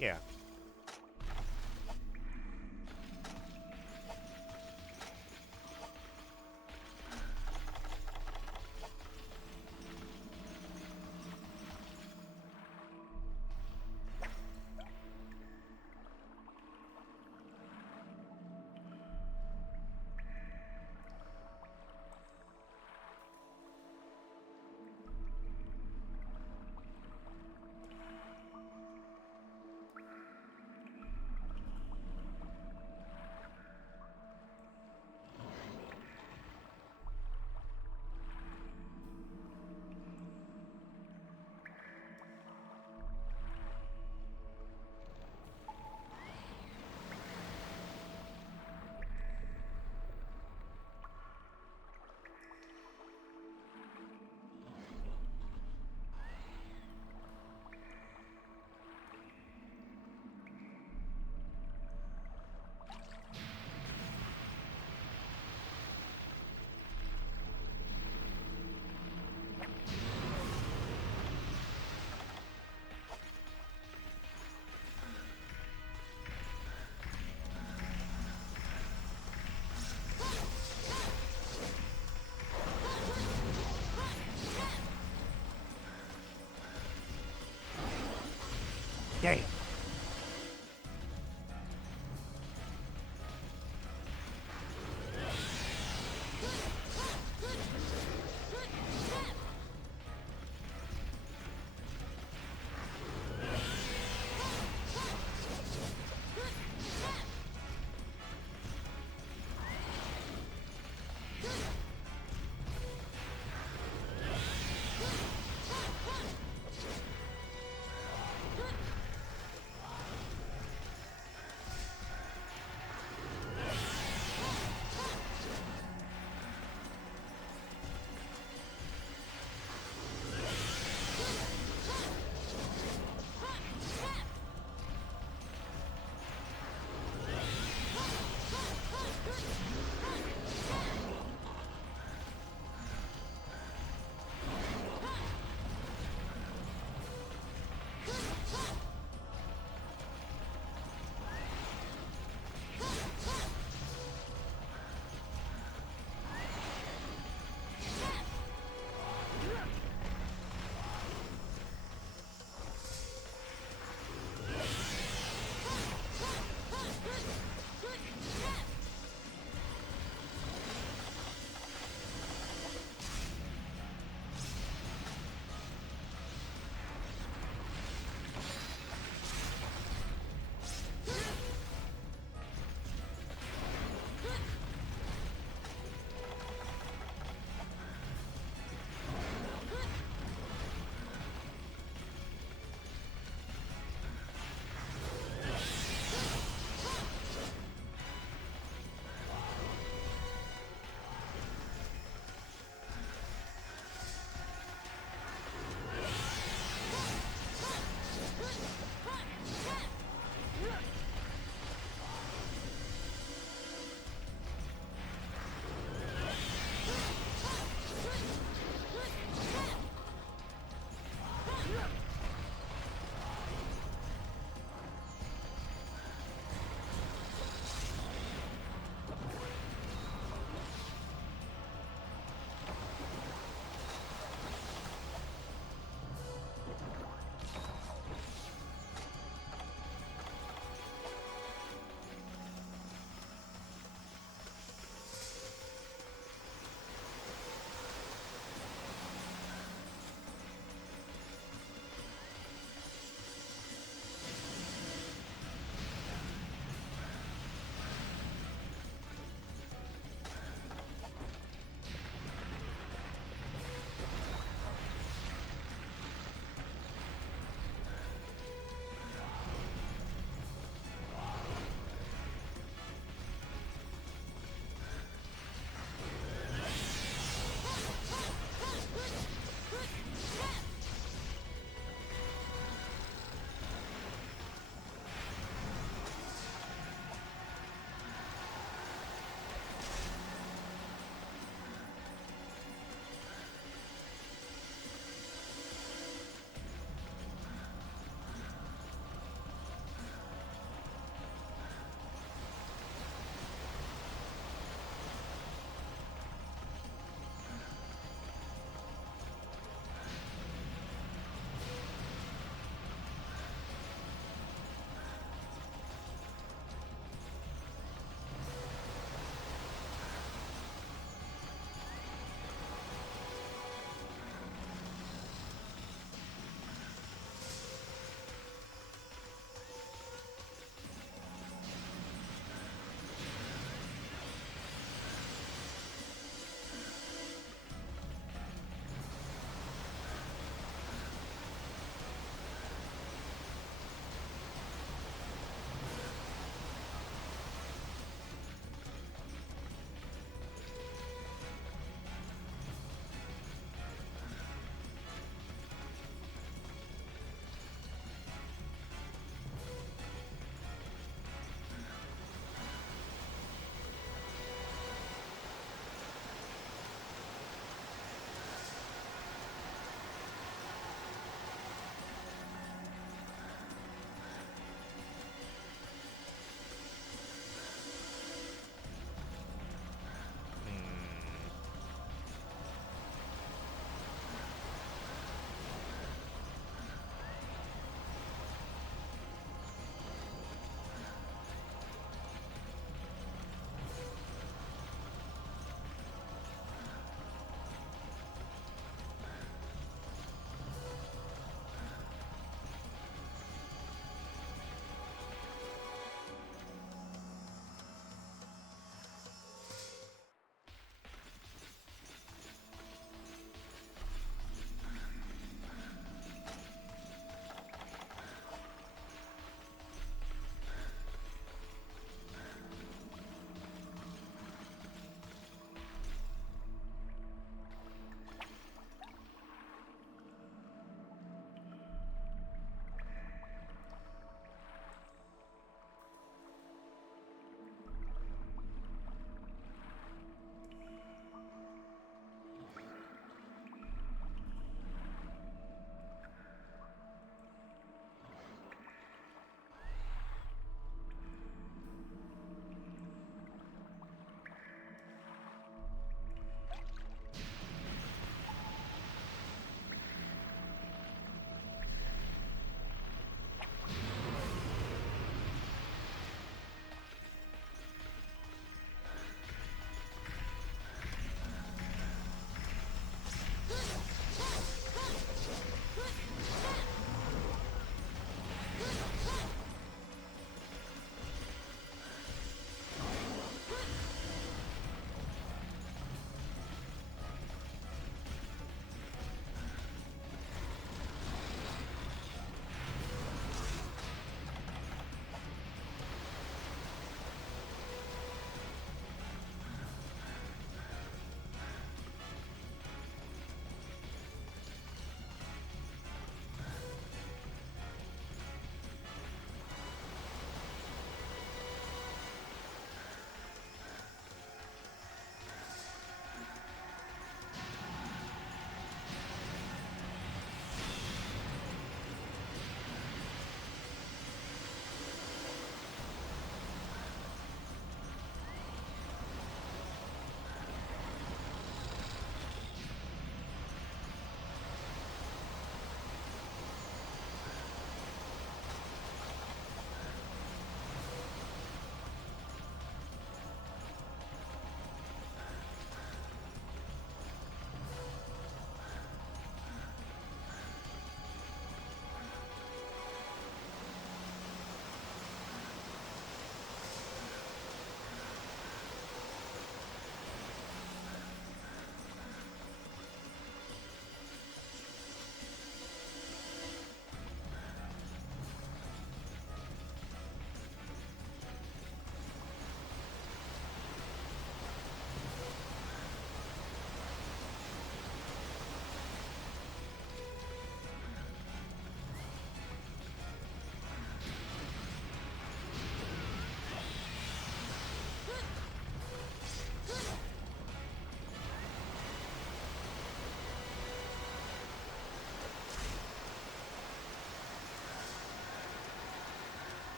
Yeah.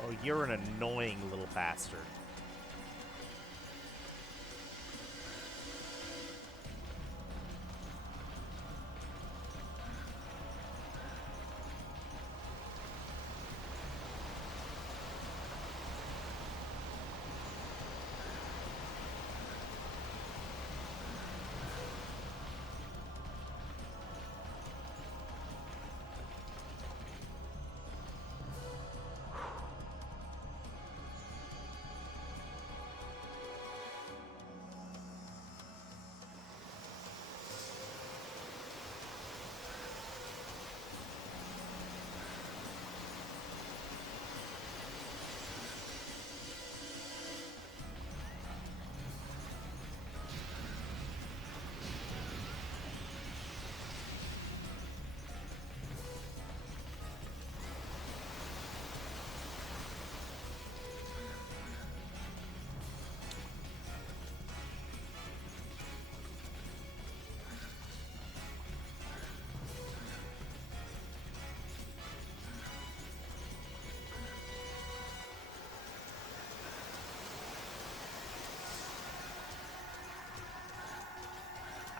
Oh, you're an annoying little bastard.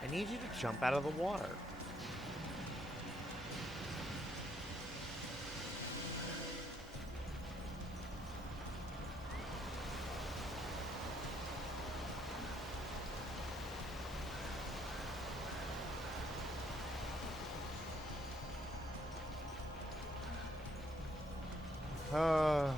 I need you to jump out of the water. Uh...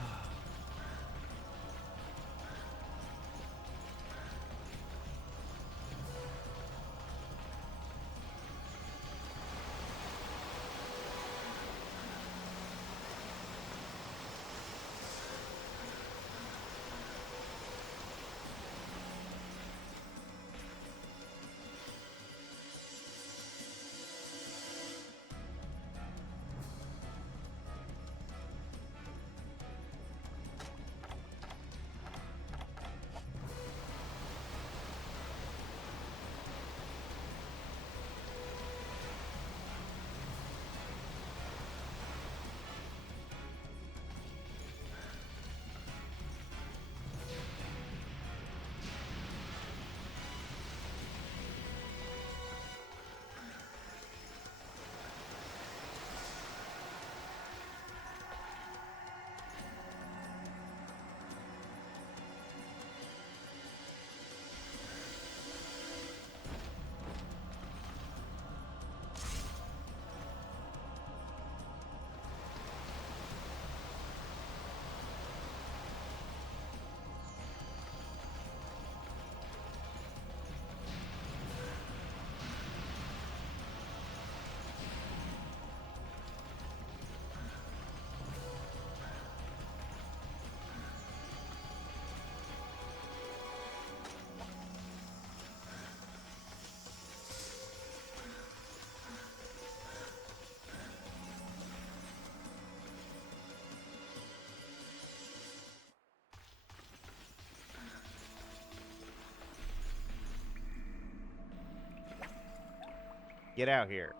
Get out here.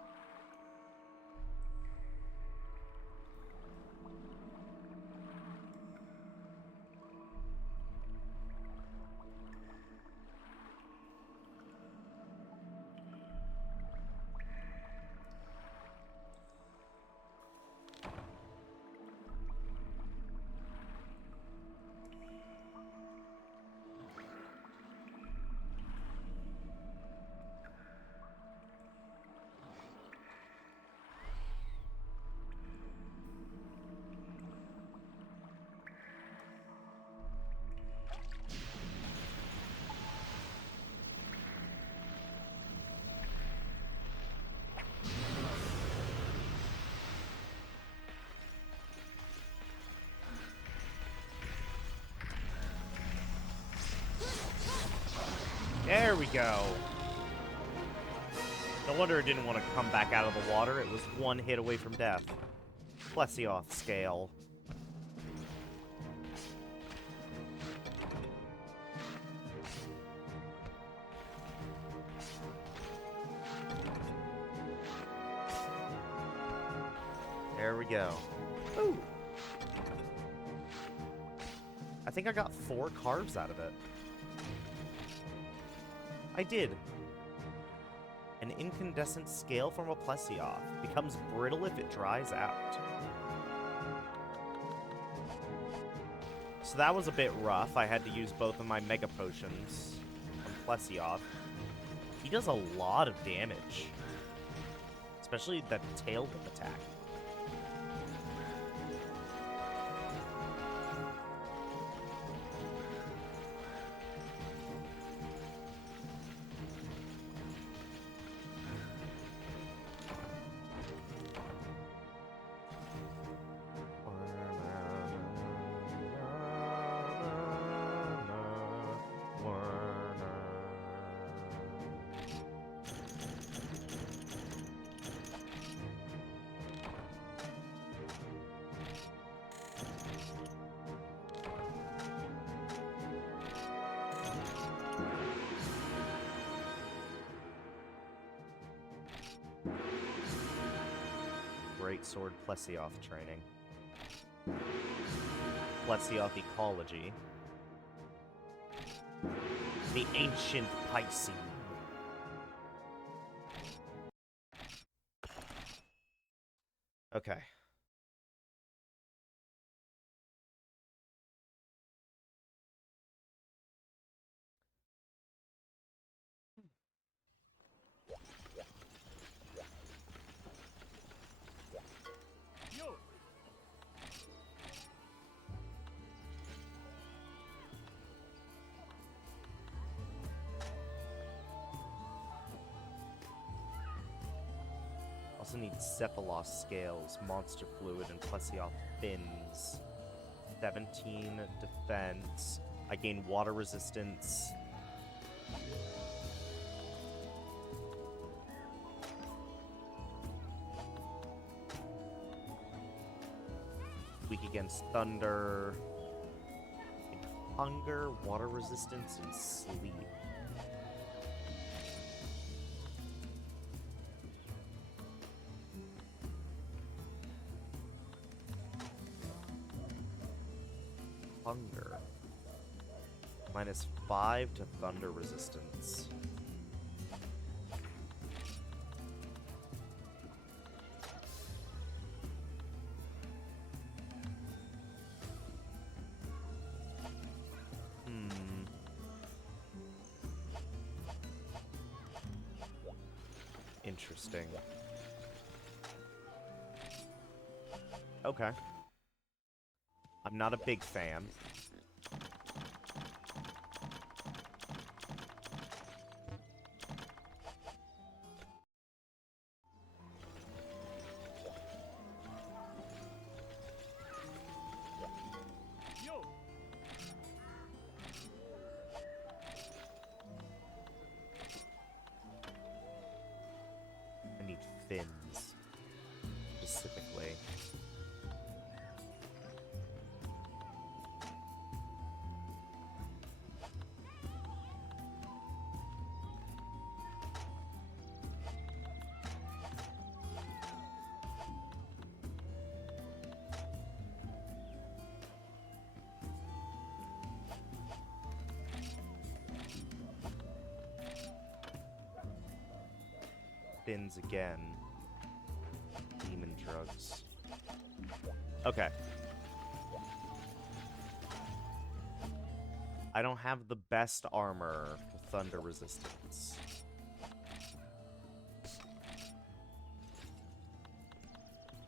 There we go. No wonder it didn't want to come back out of the water. It was one hit away from death. Plesioth scale. There we go. Ooh. I think I got 4 carves out of it. I did. An incandescent scale from a Plesioth becomes brittle if it dries out. So that was a bit rough. I had to use both of my Mega Potions on Plesioth. He does a lot of damage. Especially that tail whip attack. Greatsword Plesioth training. Plesioth Ecology. The Ancient Pisces. Okay. Also need Cephalos scales, monster fluid, and Plesioth fins. 17 defense. I gain water resistance. Weak against thunder. Hunger, water resistance, and sleep. Hunger. -5 to thunder resistance. Interesting. Okay. I'm not a big fan. I need fins, specifically. Fins again. Demon drugs. Okay. I don't have the best armor for thunder resistance.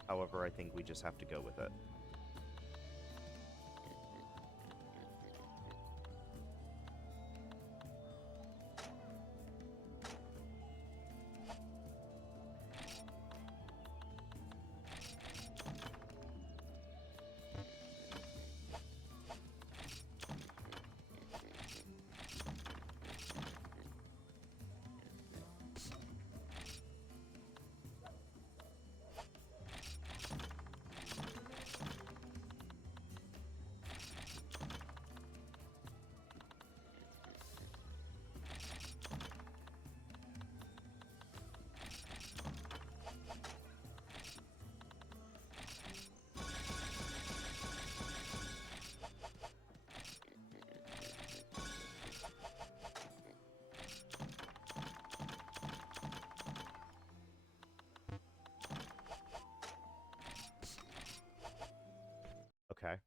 However, I think we just have to go with it. Okay.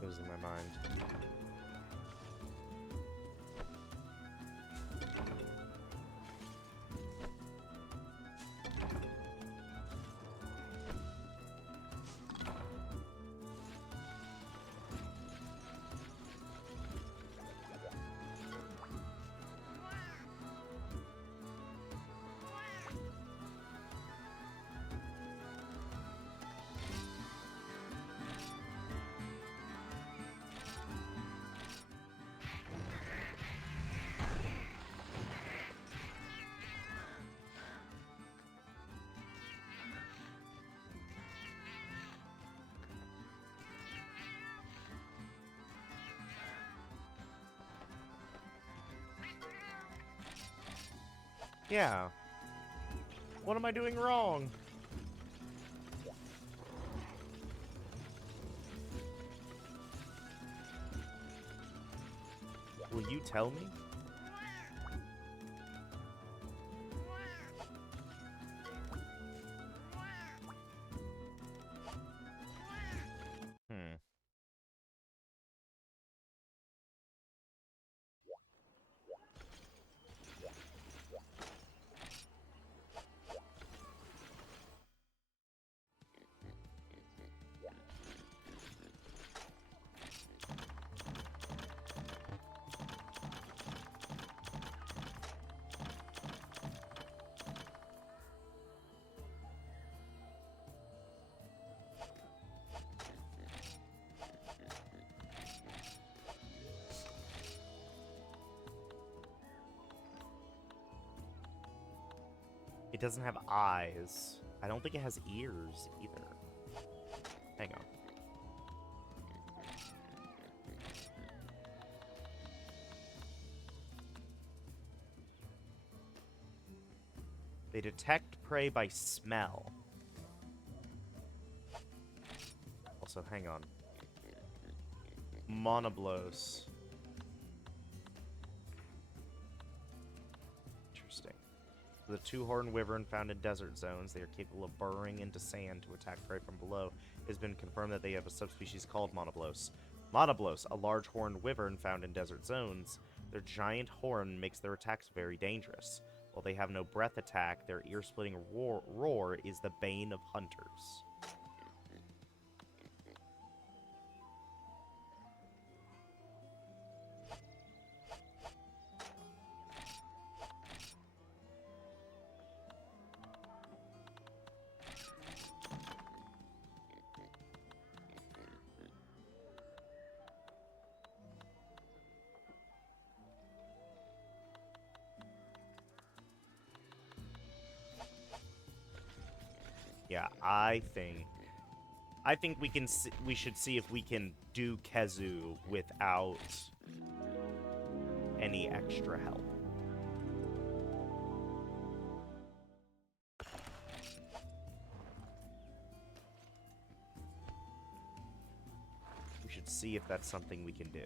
Losing my mind. Yeah. What am I doing wrong? Will you tell me? Hmm. It doesn't have eyes. I don't think it has ears either. Hang on. They detect prey by smell. Also, hang on. Monoblos. Interesting. The two-horned wyvern found in desert zones, they are capable of burrowing into sand to attack prey from below. It has been confirmed that they have a subspecies called monoblos. Monoblos, a large horned wyvern found in desert zones. Their giant horn makes their attacks very dangerous. While they have no breath attack, their ear-splitting roar is the bane of hunters. Yeah, I think we should see if we can do Kezu without any extra help. We should see if that's something we can do.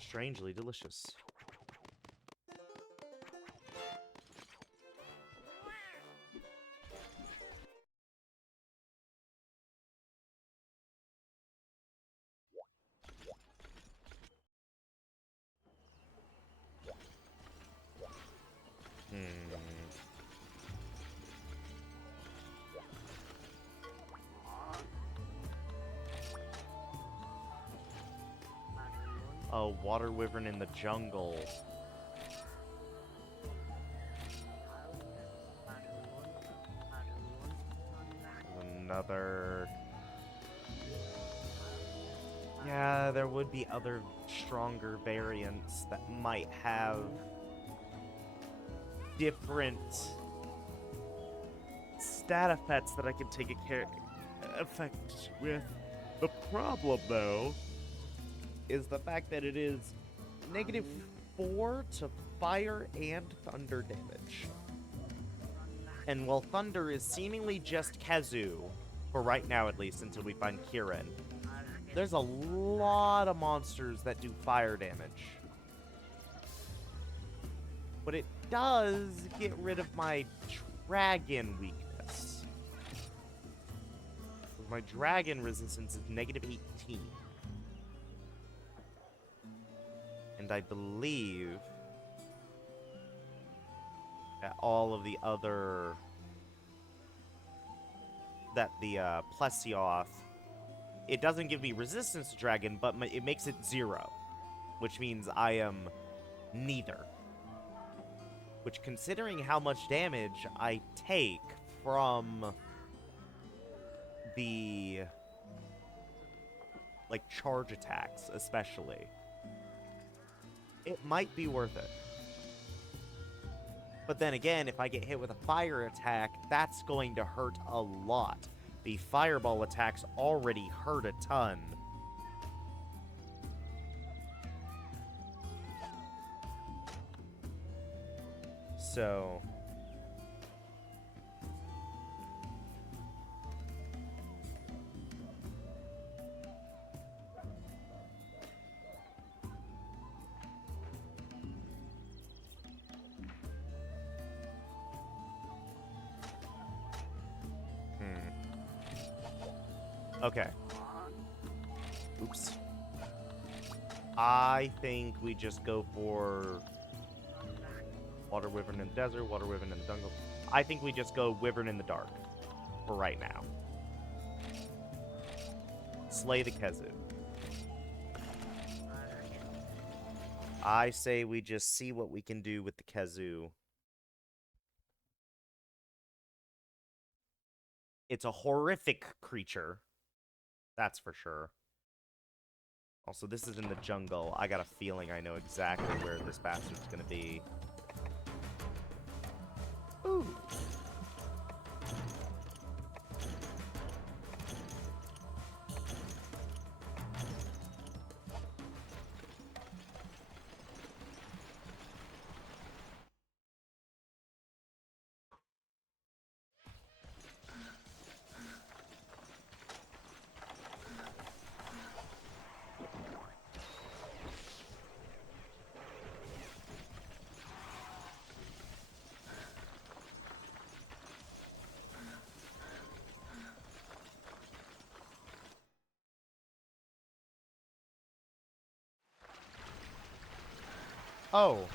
Strangely delicious. A water wyvern in the jungle. Another... Yeah, there would be other stronger variants that might have different stat effects that I can take effect with. The problem, though, is the fact that it is -4 to fire and thunder damage. And while thunder is seemingly just Kazu, for right now at least, until we find Kirin, there's a lot of monsters that do fire damage. But it does get rid of my dragon weakness. My dragon resistance is -18. And I believe that all of the other... that the Plesioth, it doesn't give me resistance to dragon, but it makes it 0. Which means I am neither. Which, considering how much damage I take from the, like, charge attacks, especially, it might be worth it. But then again, if I get hit with a fire attack, that's going to hurt a lot. The fireball attacks already hurt a ton. So... Okay. Oops. I think we just go for water wyvern in the desert, water wyvern in the jungle. I think we just go wyvern in the dark for right now. Slay the Kezu. I say we just see what we can do with the Kezu It's a horrific creature. That's for sure. Also, this is in the jungle. I got a feeling I know exactly where this bastard's gonna be. Ooh. Oh.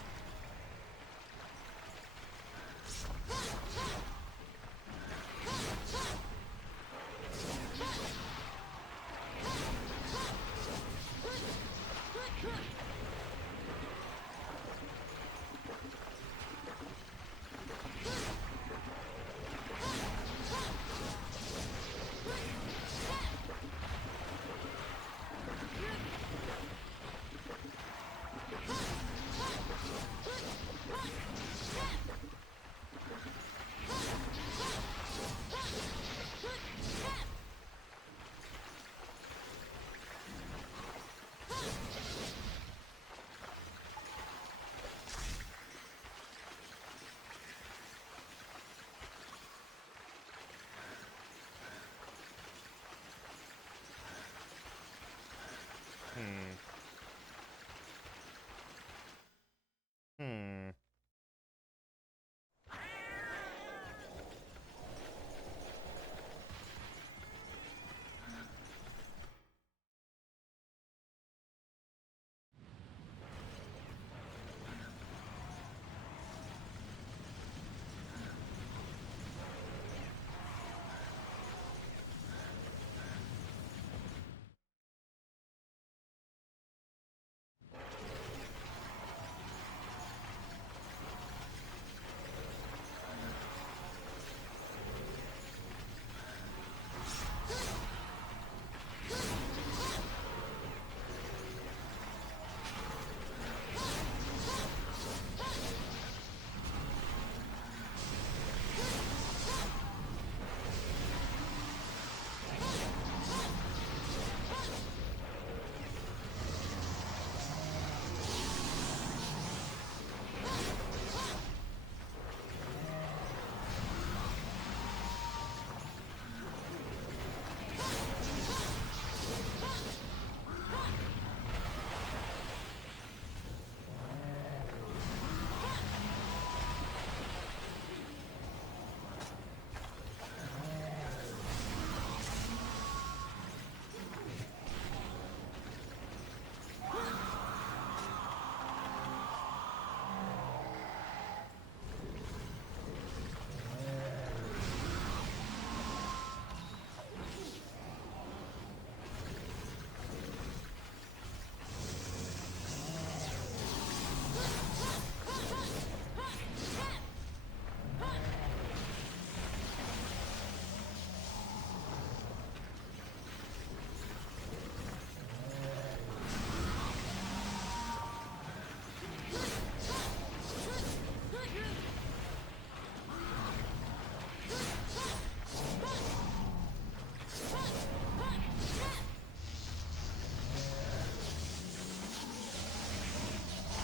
Hmm. Hmm.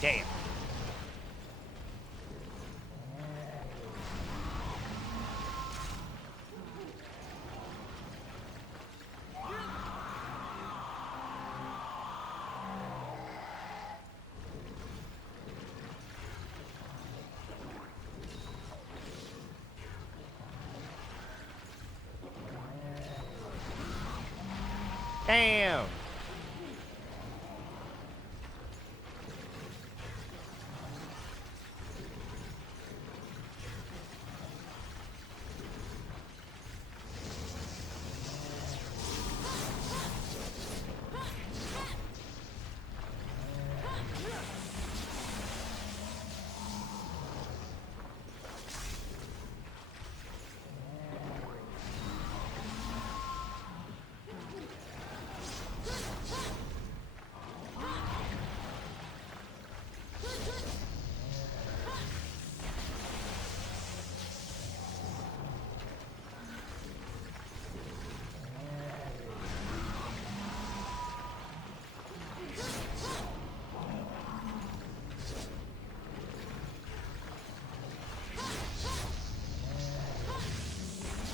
Damn. Damn.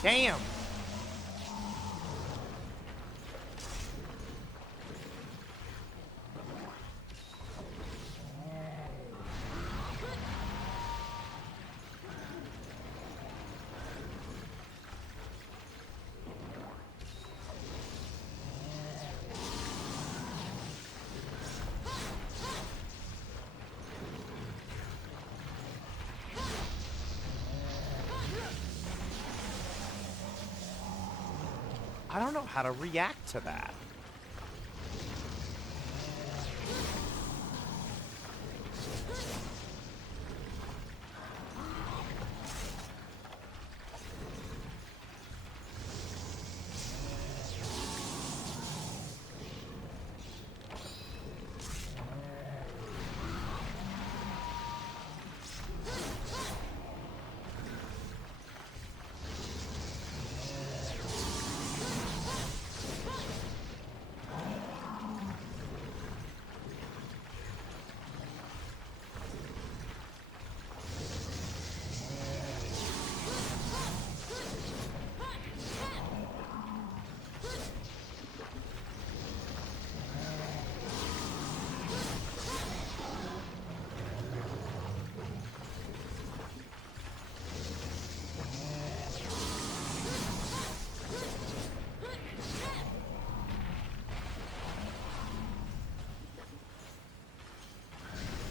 Damn! I don't know how to react to that.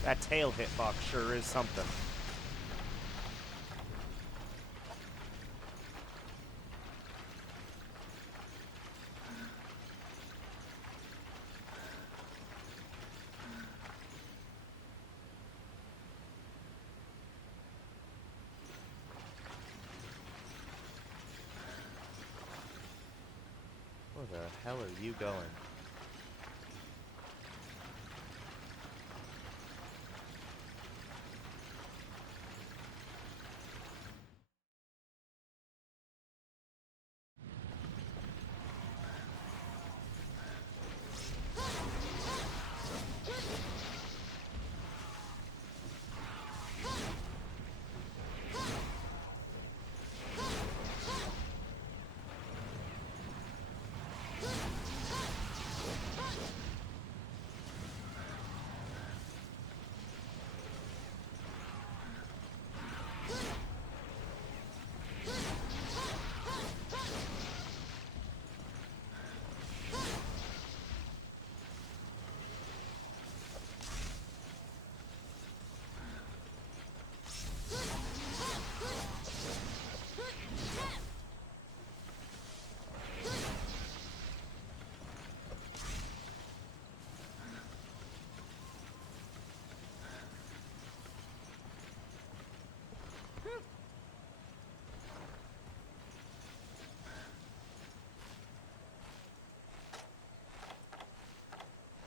That tail hitbox sure is something. Where the hell are you going?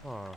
Huh.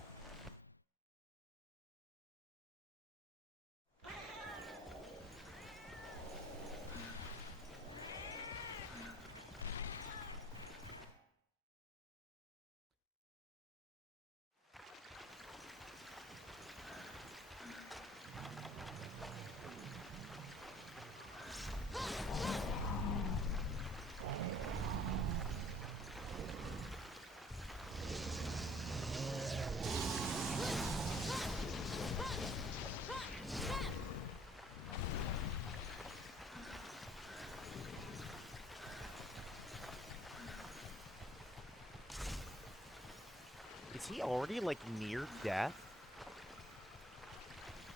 Is he already, like, near death?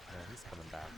No, he's coming back.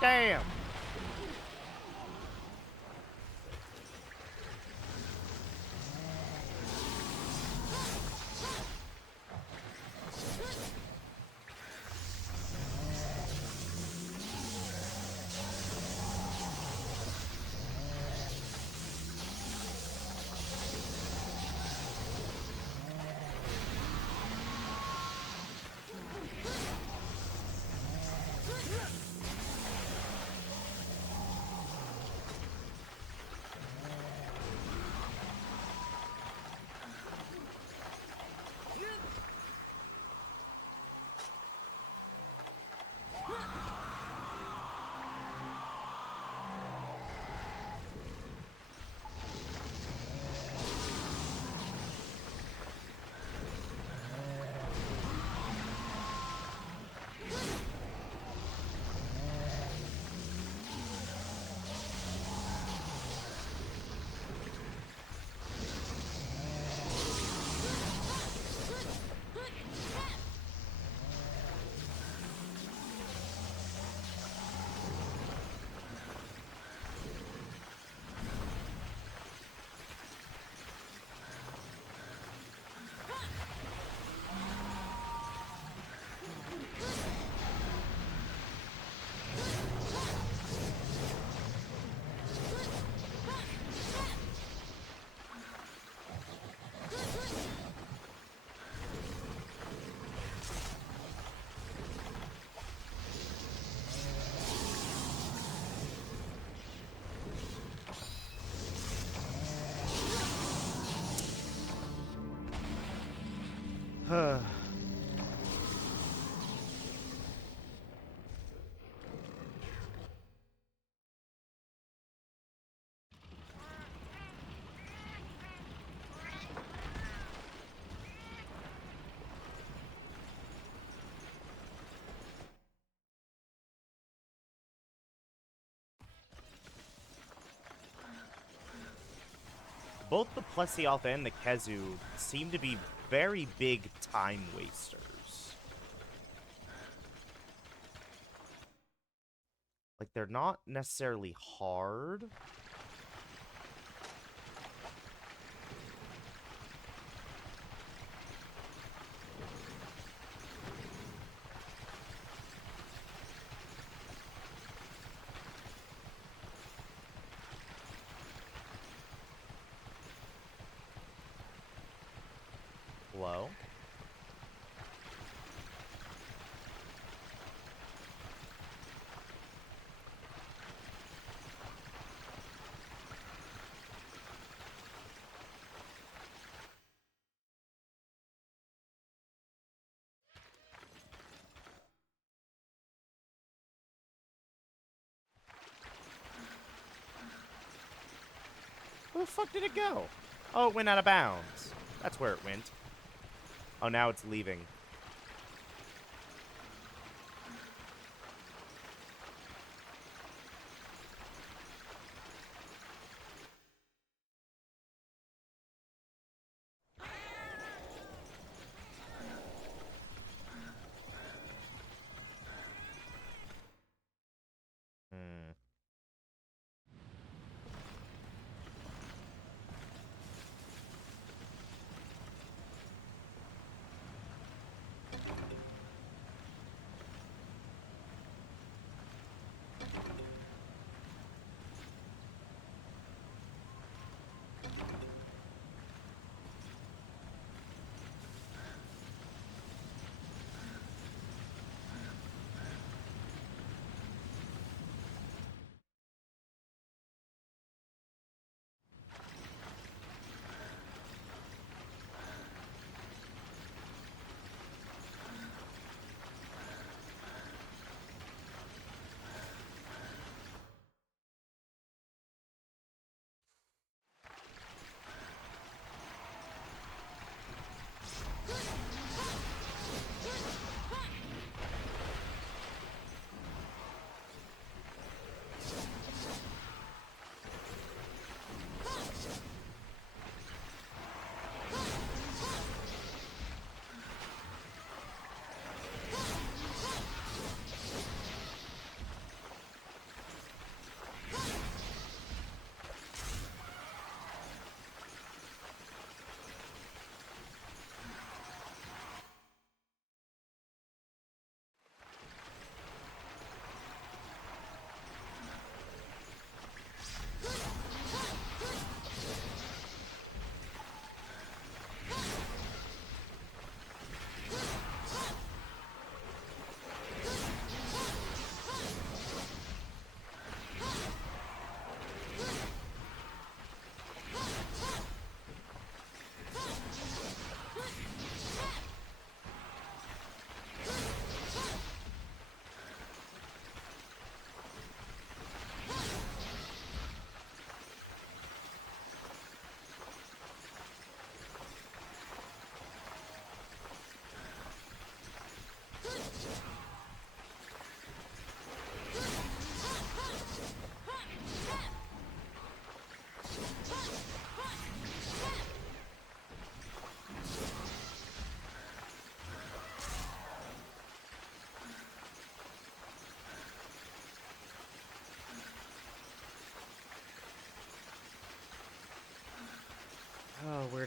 Damn! Both the Plesioth and the Kezu seem to be very big time wasters. Like, they're not necessarily hard. Hello? Where the fuck did it go? Oh, it went out of bounds. That's where it went. Oh, now it's leaving. Hmm.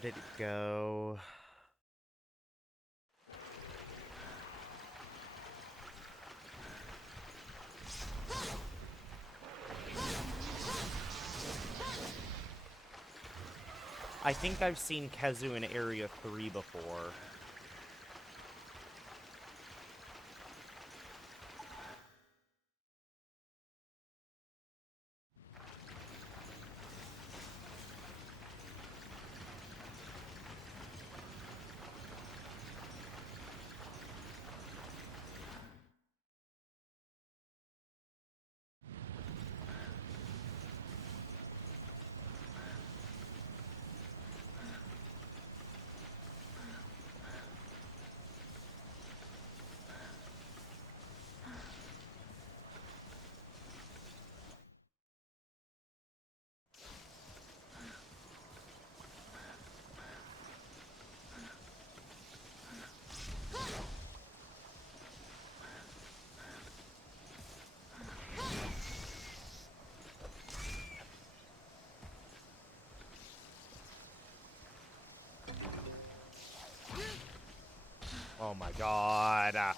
did it go? I think I've seen Kezu in Area 3 before. Oh my god.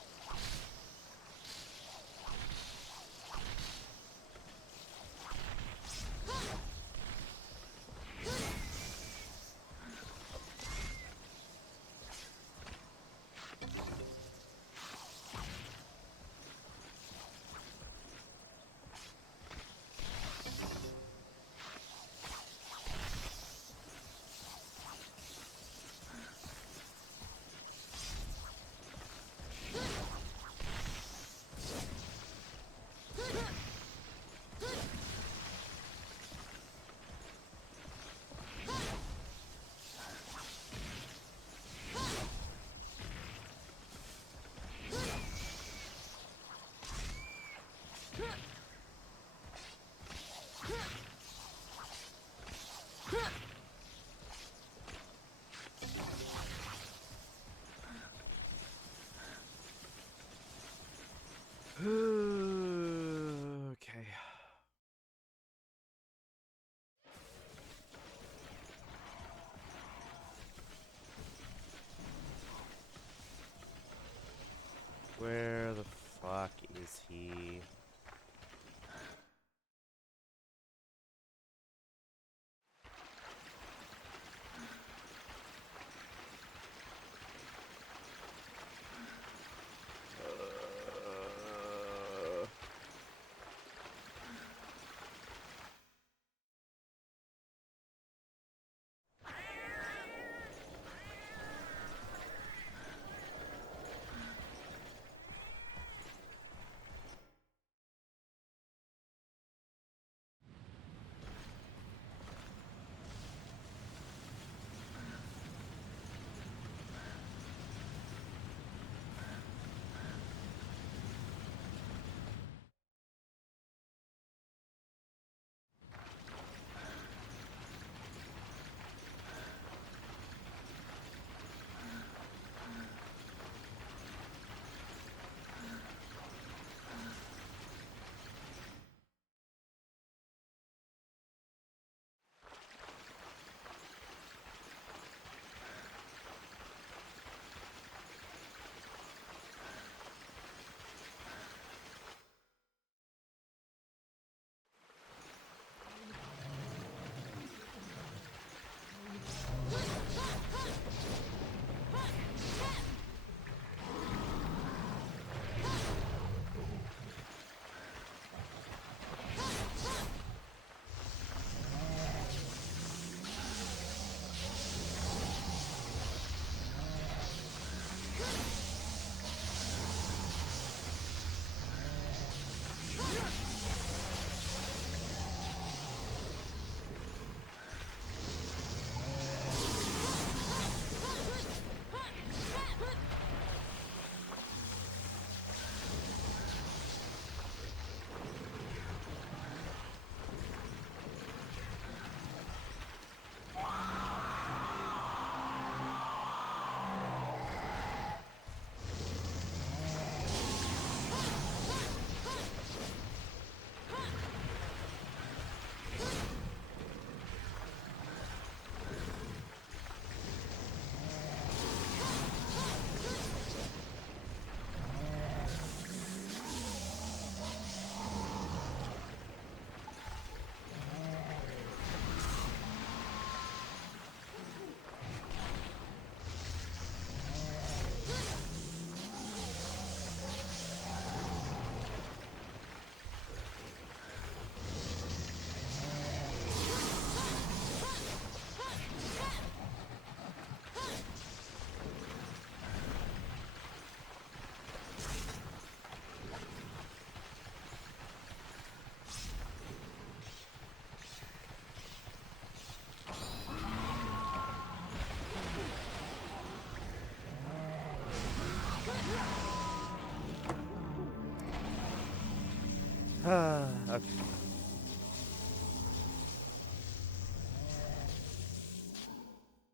Okay.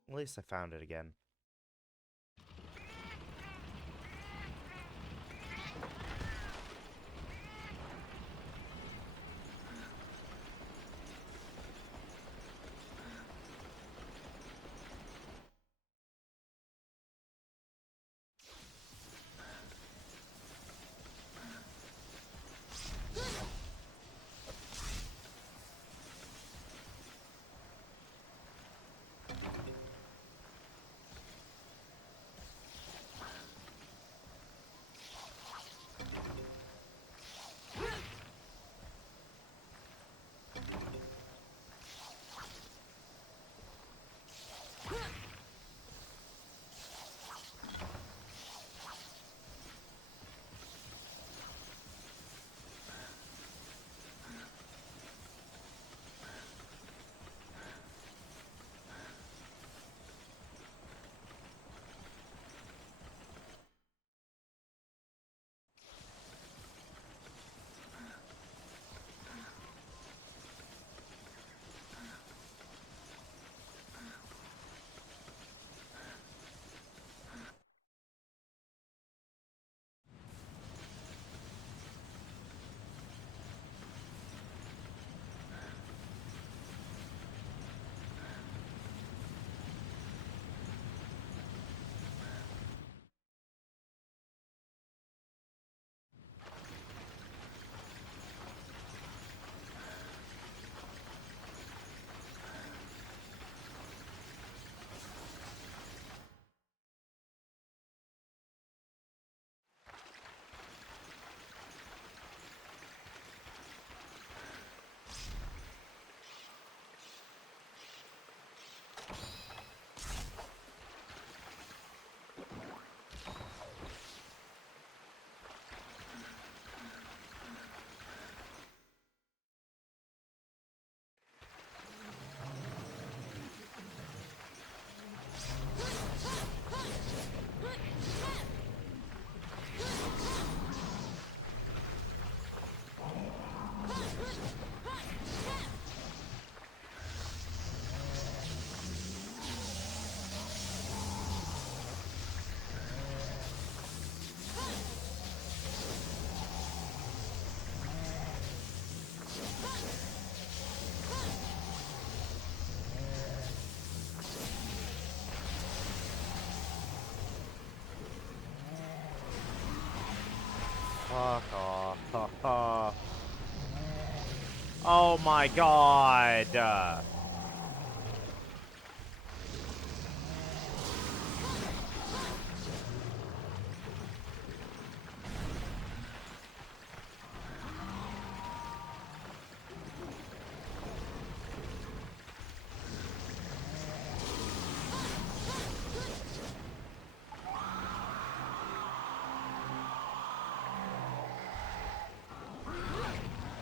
At least I found it again. Fuck off. Oh my god.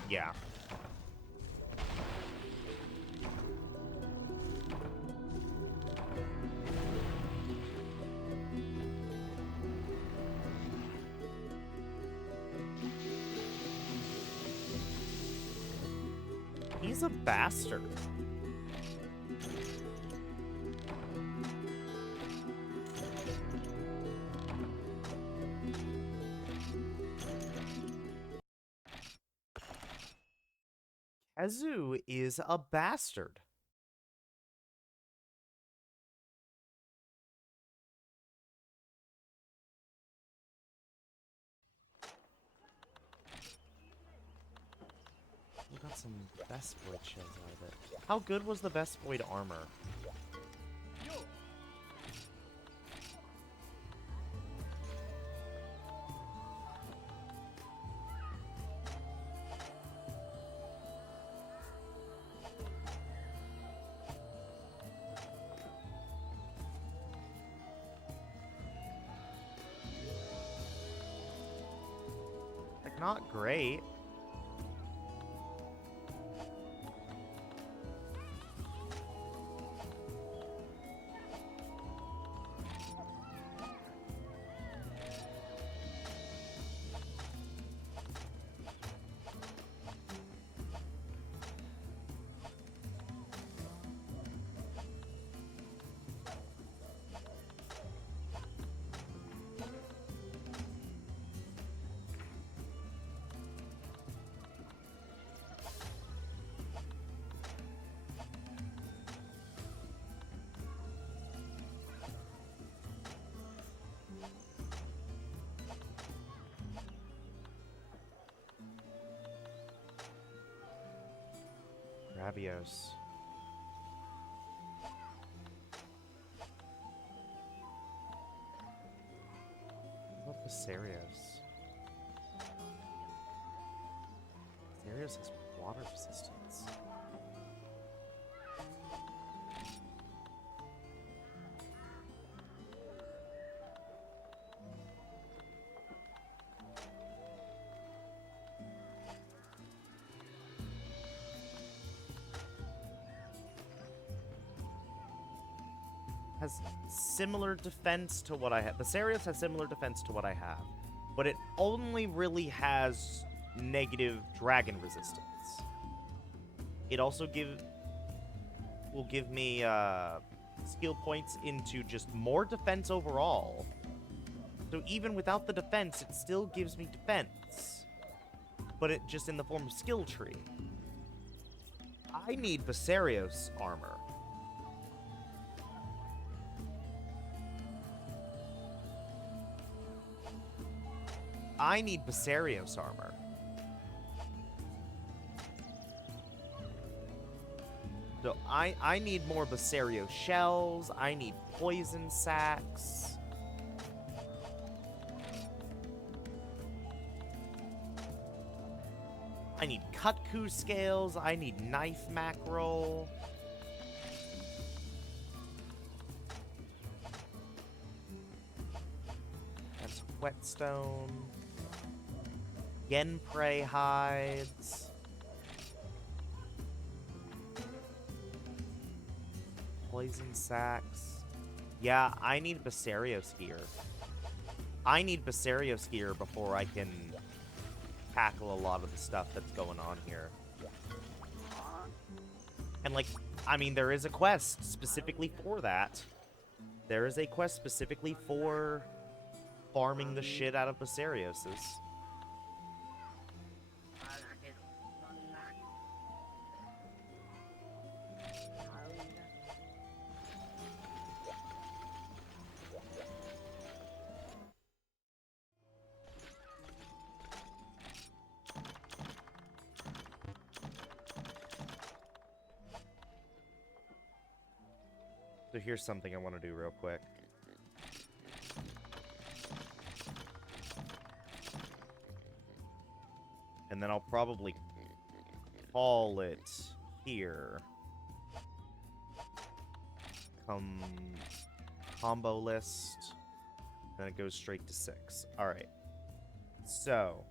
Yeah. He's a bastard. Kazu is a bastard. We got some best void shells out of it. How good was the best void armor? Like, not great. Ravios. What about Viserios? Viserios has water resistance. Has similar defense to what I have. Viserios has similar defense to what I have, but it only really has negative dragon resistance. It also will give me skill points into just more defense overall. So even without the defense, it still gives me defense, but it just in the form of skill tree. I need Viserios armor. I need Viserios armor. So I need more Viserios shells. I need poison sacks. I need Kutku scales. I need knife mackerel. That's whetstone. Yen prey hides. Poison sacks. Yeah, I need Viserios gear. I need Viserios gear before I can tackle a lot of the stuff that's going on here. And like, I mean, there is a quest specifically for that. There is a quest specifically for farming the shit out of Viserioses. So here's something I want to do real quick. And then I'll probably call it here. Combo list. Then it goes straight to 6. Alright. So.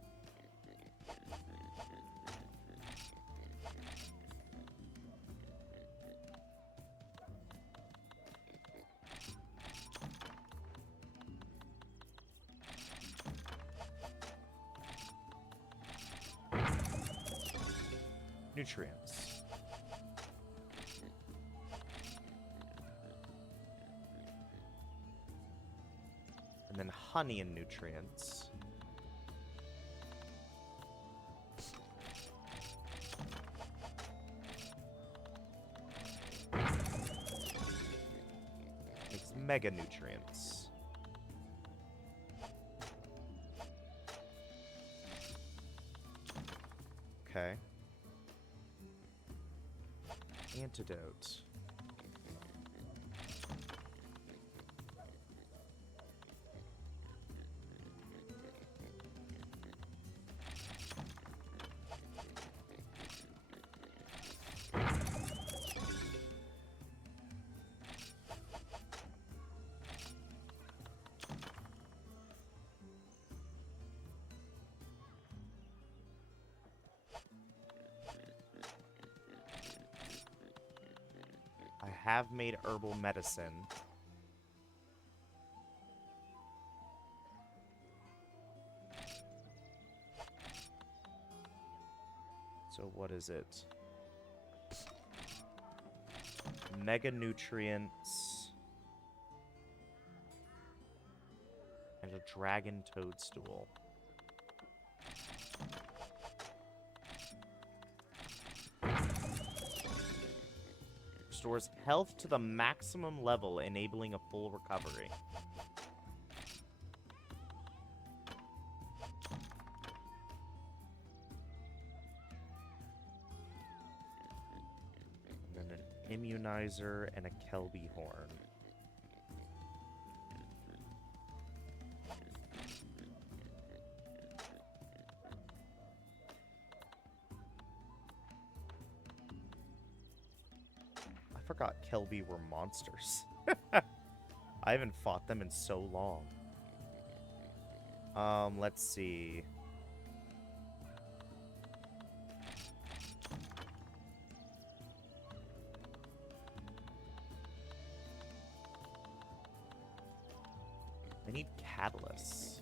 Nutrients. And then honey and nutrients. Makes mega nutrients. Okay. Antidote. I have made herbal medicine. So what is it? Mega nutrients. And a dragon toadstool. Restores health to the maximum level, enabling a full recovery. Immunizer, and a Kelby horn. I forgot Kelby were monsters. I haven't fought them in so long. Let's see. I need catalysts.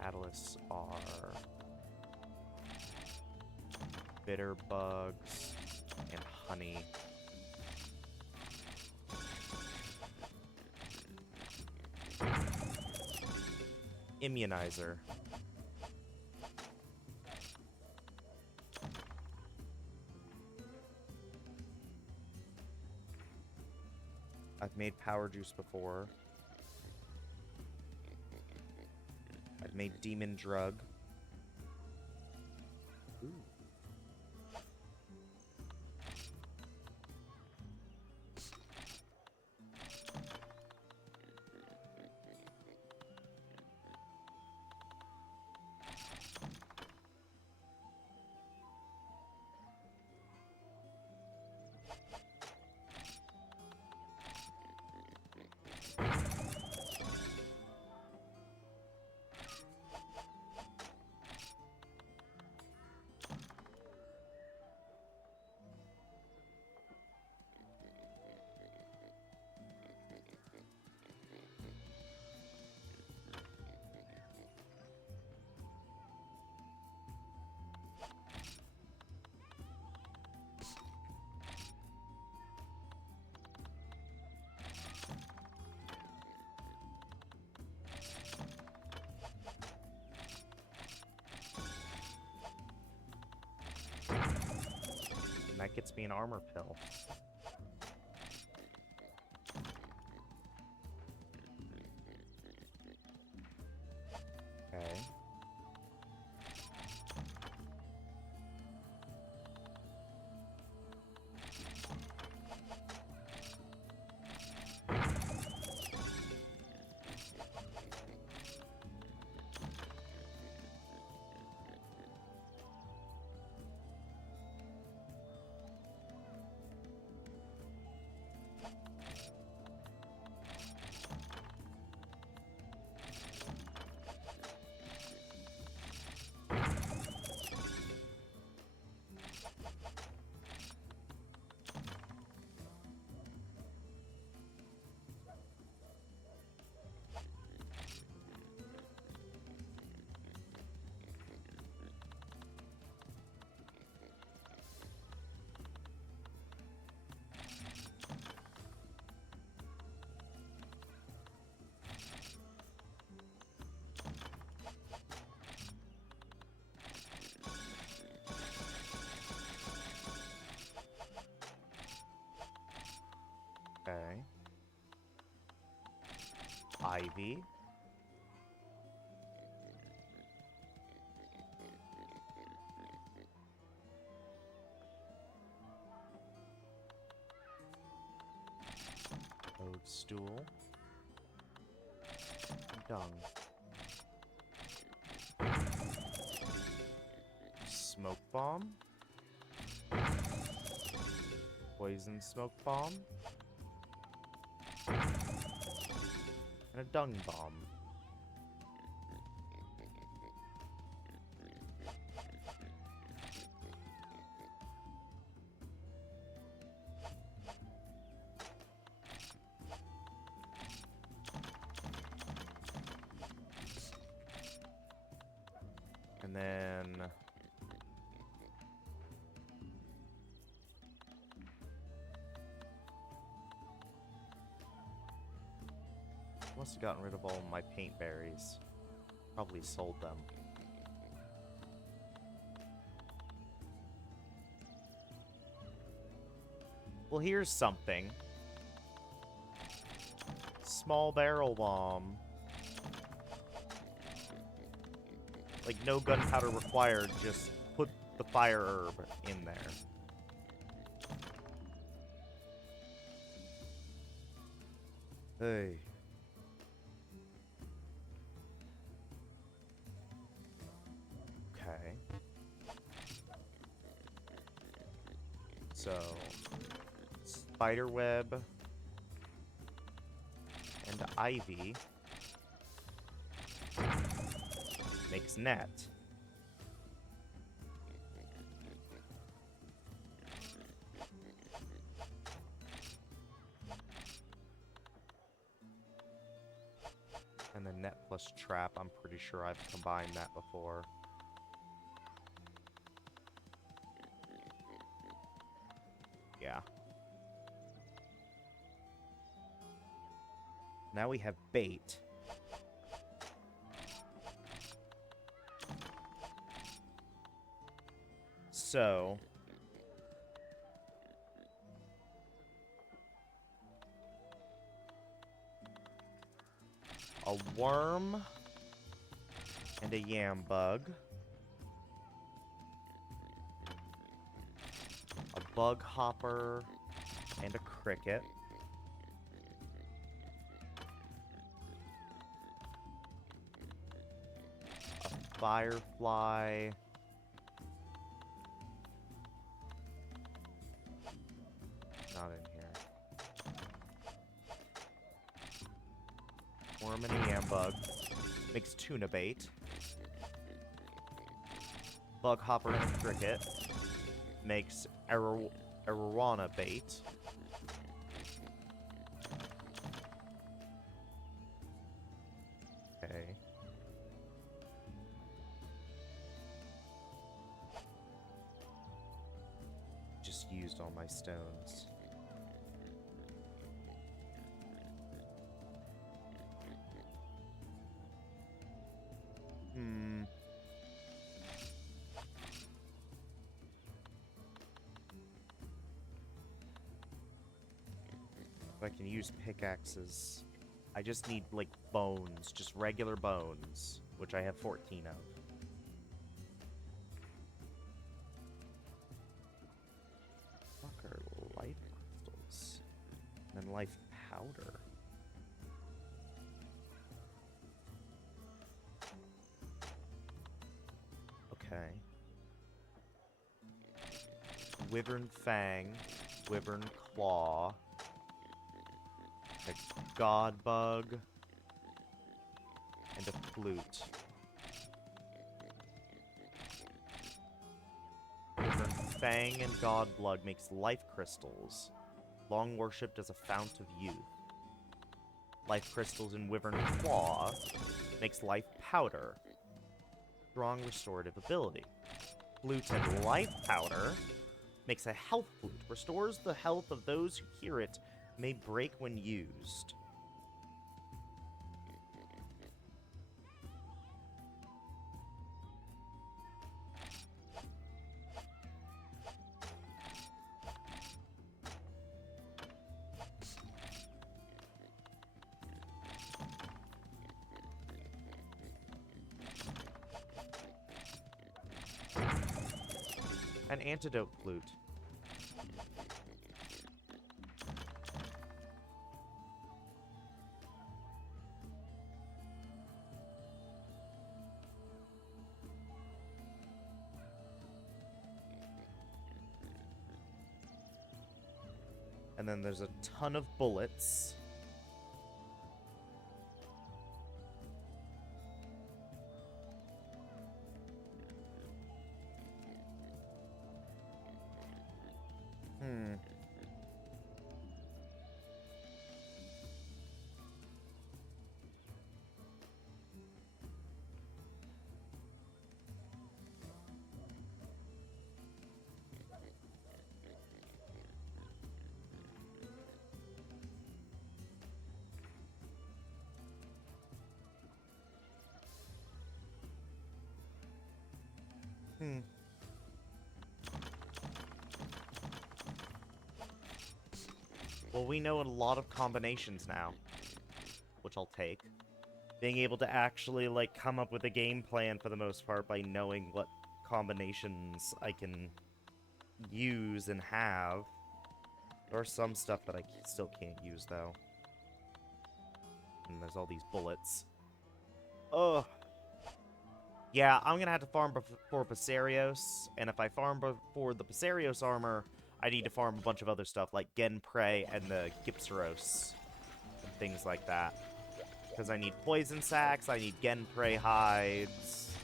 Catalysts are bitter bugs and honey. Immunizer. I've made power juice before. I've made demon drug. Ooh. And that gets me an armor pill. Okay. Okay. Ivy. Toadstool. Dung. Smoke bomb. Poison smoke bomb. And a dung bomb. And then must have gotten rid of all my paint berries. Probably sold them. Well, here's something. Small barrel bomb. Like, no gunpowder required, just put the fire herb in there. Hey. Okay. So, spiderweb and ivy makes net. And then net plus trap, I'm pretty sure I've combined that before. Yeah. Now we have bait. So... a worm and a yam bug. A bug hopper and a cricket. A firefly. Not in here. Worm and a yam bug. Makes tuna bait. Bug hopper and a cricket. Makes arowana bait. Okay. Just used all my stones. I can use pickaxes. I just need, like, bones. Just regular bones. Which I have 14 of. Fuck are life crystals? And then life powder. Okay. Wyvern fang. Wyvern claw. A god bug. And a flute. Wyvern fang and god blood makes life crystals. Long worshipped as a fount of youth. Life crystals in wyvern claw makes life powder. Strong restorative ability. Flute and life powder makes a health flute. Restores the health of those who hear it. May break when used. An antidote flute. And then there's a ton of bullets. Well, we know a lot of combinations now, which I'll take. Being able to actually, like, come up with a game plan for the most part by knowing what combinations I can use and have. There are some stuff that I still can't use, though. And there's all these bullets. Ugh. Yeah, I'm gonna have to farm for Passerios, and if I farm for the Passerios armor, I need to farm a bunch of other stuff, like Genprey and the Gypseros, and things like that. Because I need poison sacks, I need Genprey hides,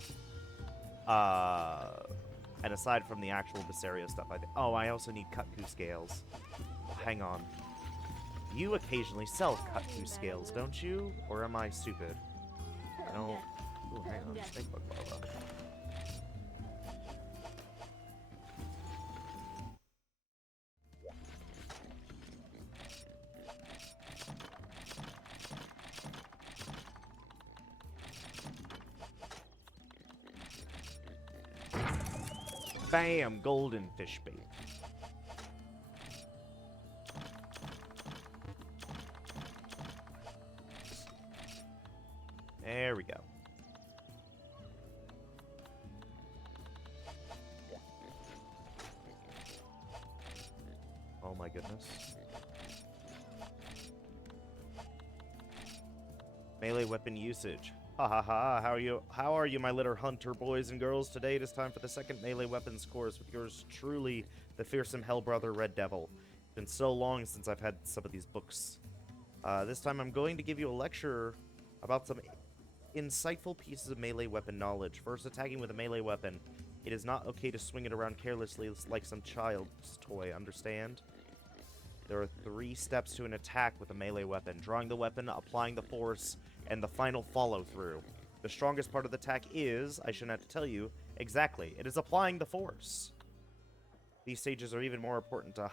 and aside from the actual Passerios stuff, I also need Kutku scales. Hang on. You occasionally sell Kutku scales, don't you? Or am I stupid? No. Ooh, hang on. Snake bug larva. Bam! Golden fish bait. There we go. Oh my goodness. Melee weapon usage. Ha ha ha. How are you, my little hunter boys and girls? Today it is time for the second melee weapons course with yours truly, the fearsome Hellbrother Red Devil. It's been so long since I've had some of these books. This time I'm going to give you a lecture about some insightful pieces of melee weapon knowledge. First, attacking with a melee weapon. It is not okay to swing it around carelessly like some child's toy, understand? There are 3 steps to an attack with a melee weapon: drawing the weapon, applying the force, and the final follow-through. The strongest part of the attack is, I shouldn't have to tell you, exactly, it is applying the force. These stages are even more important to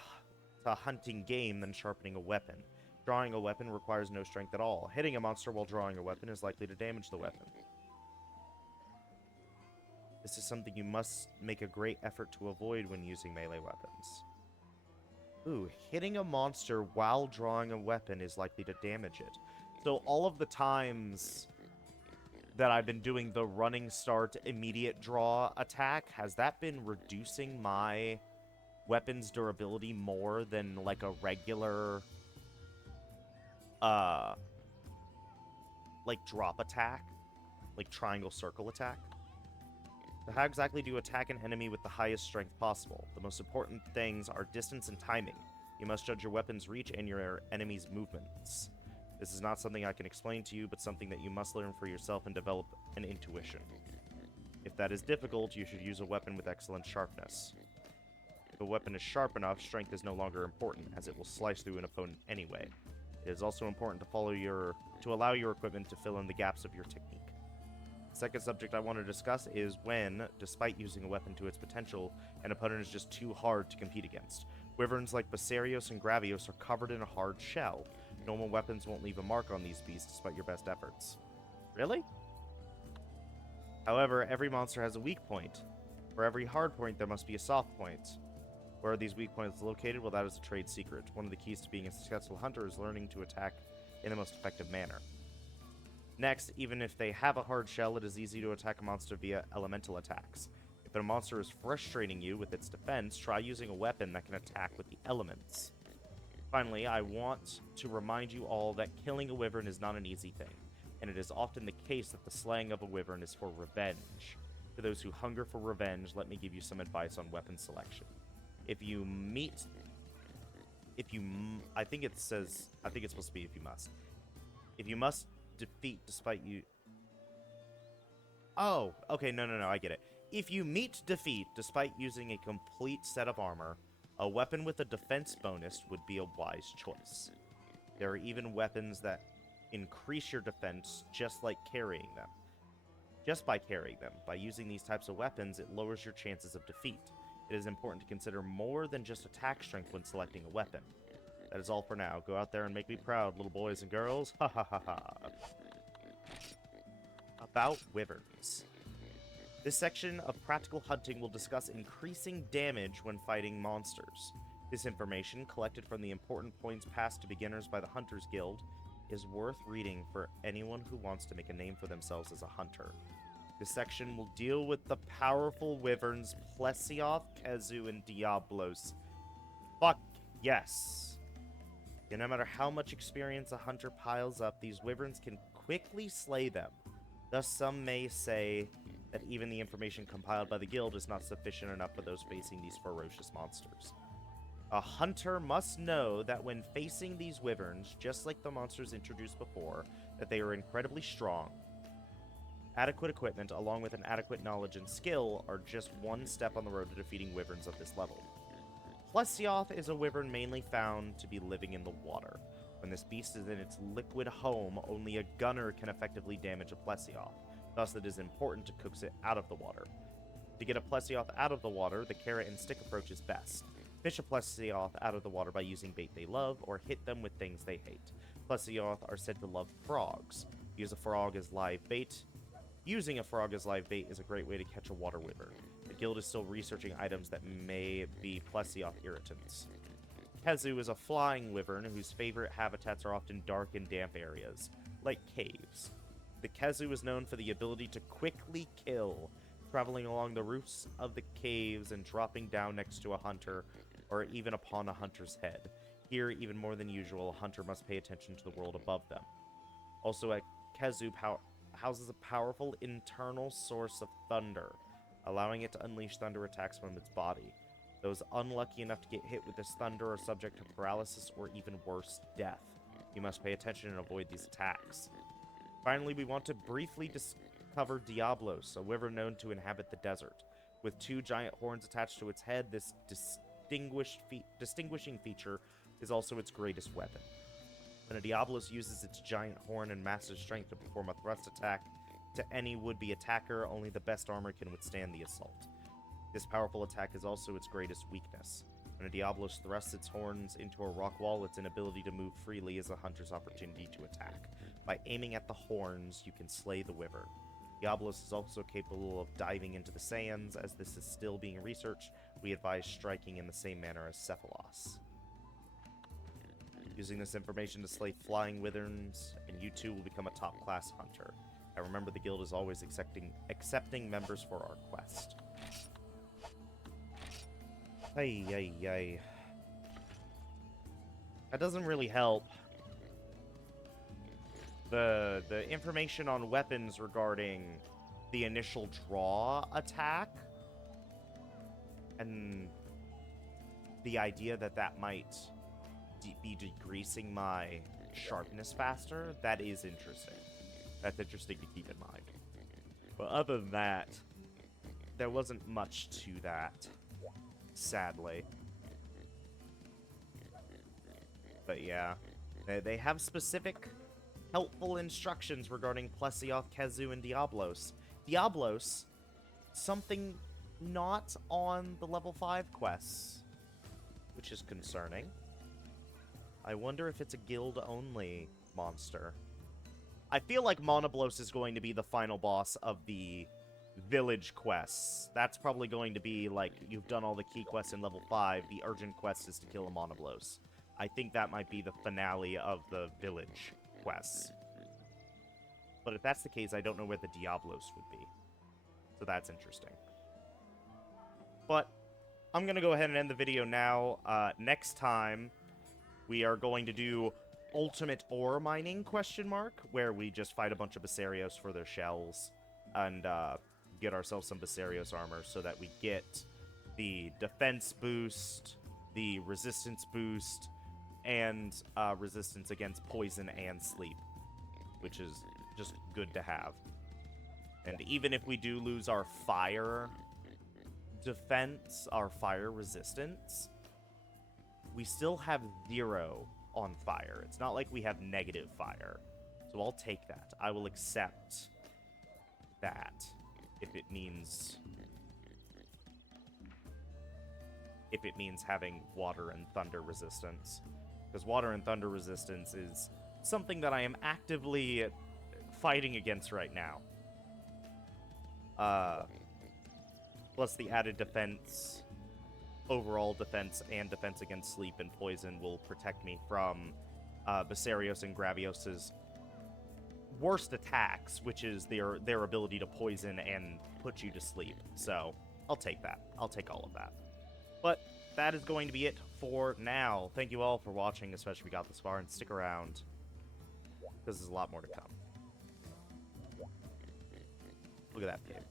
hunting game than sharpening a weapon. Drawing a weapon requires no strength at all. Hitting a monster while drawing a weapon is likely to damage the weapon. This is something you must make a great effort to avoid when using melee weapons. Ooh, hitting a monster while drawing a weapon is likely to damage it. So all of the times that I've been doing the running start immediate draw attack, has that been reducing my weapon's durability more than like a regular like drop attack? Like triangle circle attack? So how exactly do you attack an enemy with the highest strength possible? The most important things are distance and timing. You must judge your weapon's reach and your enemy's movements. This is not something I can explain to you, but something that you must learn for yourself and develop an intuition. If that is difficult, you should use a weapon with excellent sharpness. If a weapon is sharp enough, strength is no longer important, as it will slice through an opponent anyway. It is also important to allow your equipment to fill in the gaps of your technique. The second subject I want to discuss is when, despite using a weapon to its potential, an opponent is just too hard to compete against. Wyverns like Passerios and Gravios are covered in a hard shell. Normal weapons won't leave a mark on these beasts despite your best efforts. Really? However, every monster has a weak point. For every hard point, there must be a soft point. Where are these weak points located? Well, that is a trade secret. One of the keys to being a successful hunter is learning to attack in the most effective manner. Next, even if they have a hard shell, it is easy to attack a monster via elemental attacks. If a monster is frustrating you with its defense, try using a weapon that can attack with the elements. Finally, I want to remind you all that killing a wyvern is not an easy thing, and it is often the case that the slaying of a wyvern is for revenge. For those who hunger for revenge, let me give you some advice on weapon selection. I think it's supposed to be if you must. If you must defeat despite you... Oh, okay, no, I get it. If you meet defeat despite using a complete set of armor, a weapon with a defense bonus would be a wise choice. There are even weapons that increase your defense just by carrying them. By using these types of weapons, it lowers your chances of defeat. It is important to consider more than just attack strength when selecting a weapon. That is all for now. Go out there and make me proud, little boys and girls. Ha ha ha ha. About wyverns. This section of practical hunting will discuss increasing damage when fighting monsters. This information, collected from the important points passed to beginners by the Hunters Guild, is worth reading for anyone who wants to make a name for themselves as a hunter. This section will deal with the powerful wyverns Plesioth, Kezu, and Diablos. Fuck yes. And no matter how much experience a hunter piles up, these wyverns can quickly slay them. Thus, some may say that even the information compiled by the guild is not sufficient enough for those facing these ferocious monsters. A hunter must know that when facing these wyverns, just like the monsters introduced before, that they are incredibly strong. Adequate equipment, along with an adequate knowledge and skill, are just one step on the road to defeating wyverns of this level. Plesioth is a wyvern mainly found to be living in the water. When this beast is in its liquid home, only a gunner can effectively damage a Plesioth. Thus, it is important to coax it out of the water. To get a Plesioth out of the water, the carrot and stick approach is best. Fish a Plesioth out of the water by using bait they love, or hit them with things they hate. Plesioth are said to love frogs. Use a frog as live bait. Using a frog as live bait is a great way to catch a water wyvern. The guild is still researching items that may be Plesioth irritants. Kezu is a flying wyvern whose favorite habitats are often dark and damp areas, like caves. The Kezu is known for the ability to quickly kill, traveling along the roofs of the caves and dropping down next to a hunter, or even upon a hunter's head. Here, even more than usual, a hunter must pay attention to the world above them. Also, a Kezu houses a powerful internal source of thunder, allowing it to unleash thunder attacks from its body. Those unlucky enough to get hit with this thunder are subject to paralysis or even worse, death. You must pay attention and avoid these attacks. Finally, we want to briefly discover Diablos, a wyvern known to inhabit the desert. With 2 giant horns attached to its head, this distinguishing feature is also its greatest weapon. When a Diablos uses its giant horn and massive strength to perform a thrust attack to any would-be attacker, only the best armor can withstand the assault. This powerful attack is also its greatest weakness. When a Diablos thrusts its horns into a rock wall, its inability to move freely is a hunter's opportunity to attack. By aiming at the horns, you can slay the wyvern. Diablos is also capable of diving into the sands. As this is still being researched, we advise striking in the same manner as Cephalos. Using this information to slay flying wyverns, and you too will become a top-class hunter. And remember, the guild is always accepting members for our quest. Ay, ay, ay. That doesn't really help. The information on weapons regarding the initial draw attack and the idea that that might be degreasing my sharpness faster, that is interesting. That's interesting to keep in mind. But other than that, there wasn't much to that, sadly. But yeah, they have specific helpful instructions regarding Plesioth, Kezu, and Diablos. Diablos, something not on the level 5 quests, which is concerning. I wonder if it's a guild-only monster. I feel like Monoblos is going to be the final boss of the village quests. That's probably going to be, like, you've done all the key quests in level 5, the urgent quest is to kill a Monoblos. I think that might be the finale of the village quests. But if that's the case, I don't know where the Diablos would be. So that's interesting. But I'm going to go ahead and end the video now. Next time, we are going to do ultimate ore mining, where we just fight a bunch of Basarios for their shells and get ourselves some Basarios armor so that we get the defense boost, the resistance boost, and resistance against poison and sleep, which is just good to have. And even if we do lose our fire defense, our fire resistance, we still have 0 on fire. It's not like we have negative fire. So I'll take that. I will accept that if it means having water and thunder resistance. Because water and thunder resistance is something that I am actively fighting against right now. Plus the added defense, overall defense, and defense against sleep and poison will protect me from Basarios and Gravios' worst attacks, which is their ability to poison and put you to sleep. So I'll take that. I'll take all of that. But that is going to be it for now. Thank you all for watching, especially if you got this far, and stick around, because there's a lot more to come. Look at that view.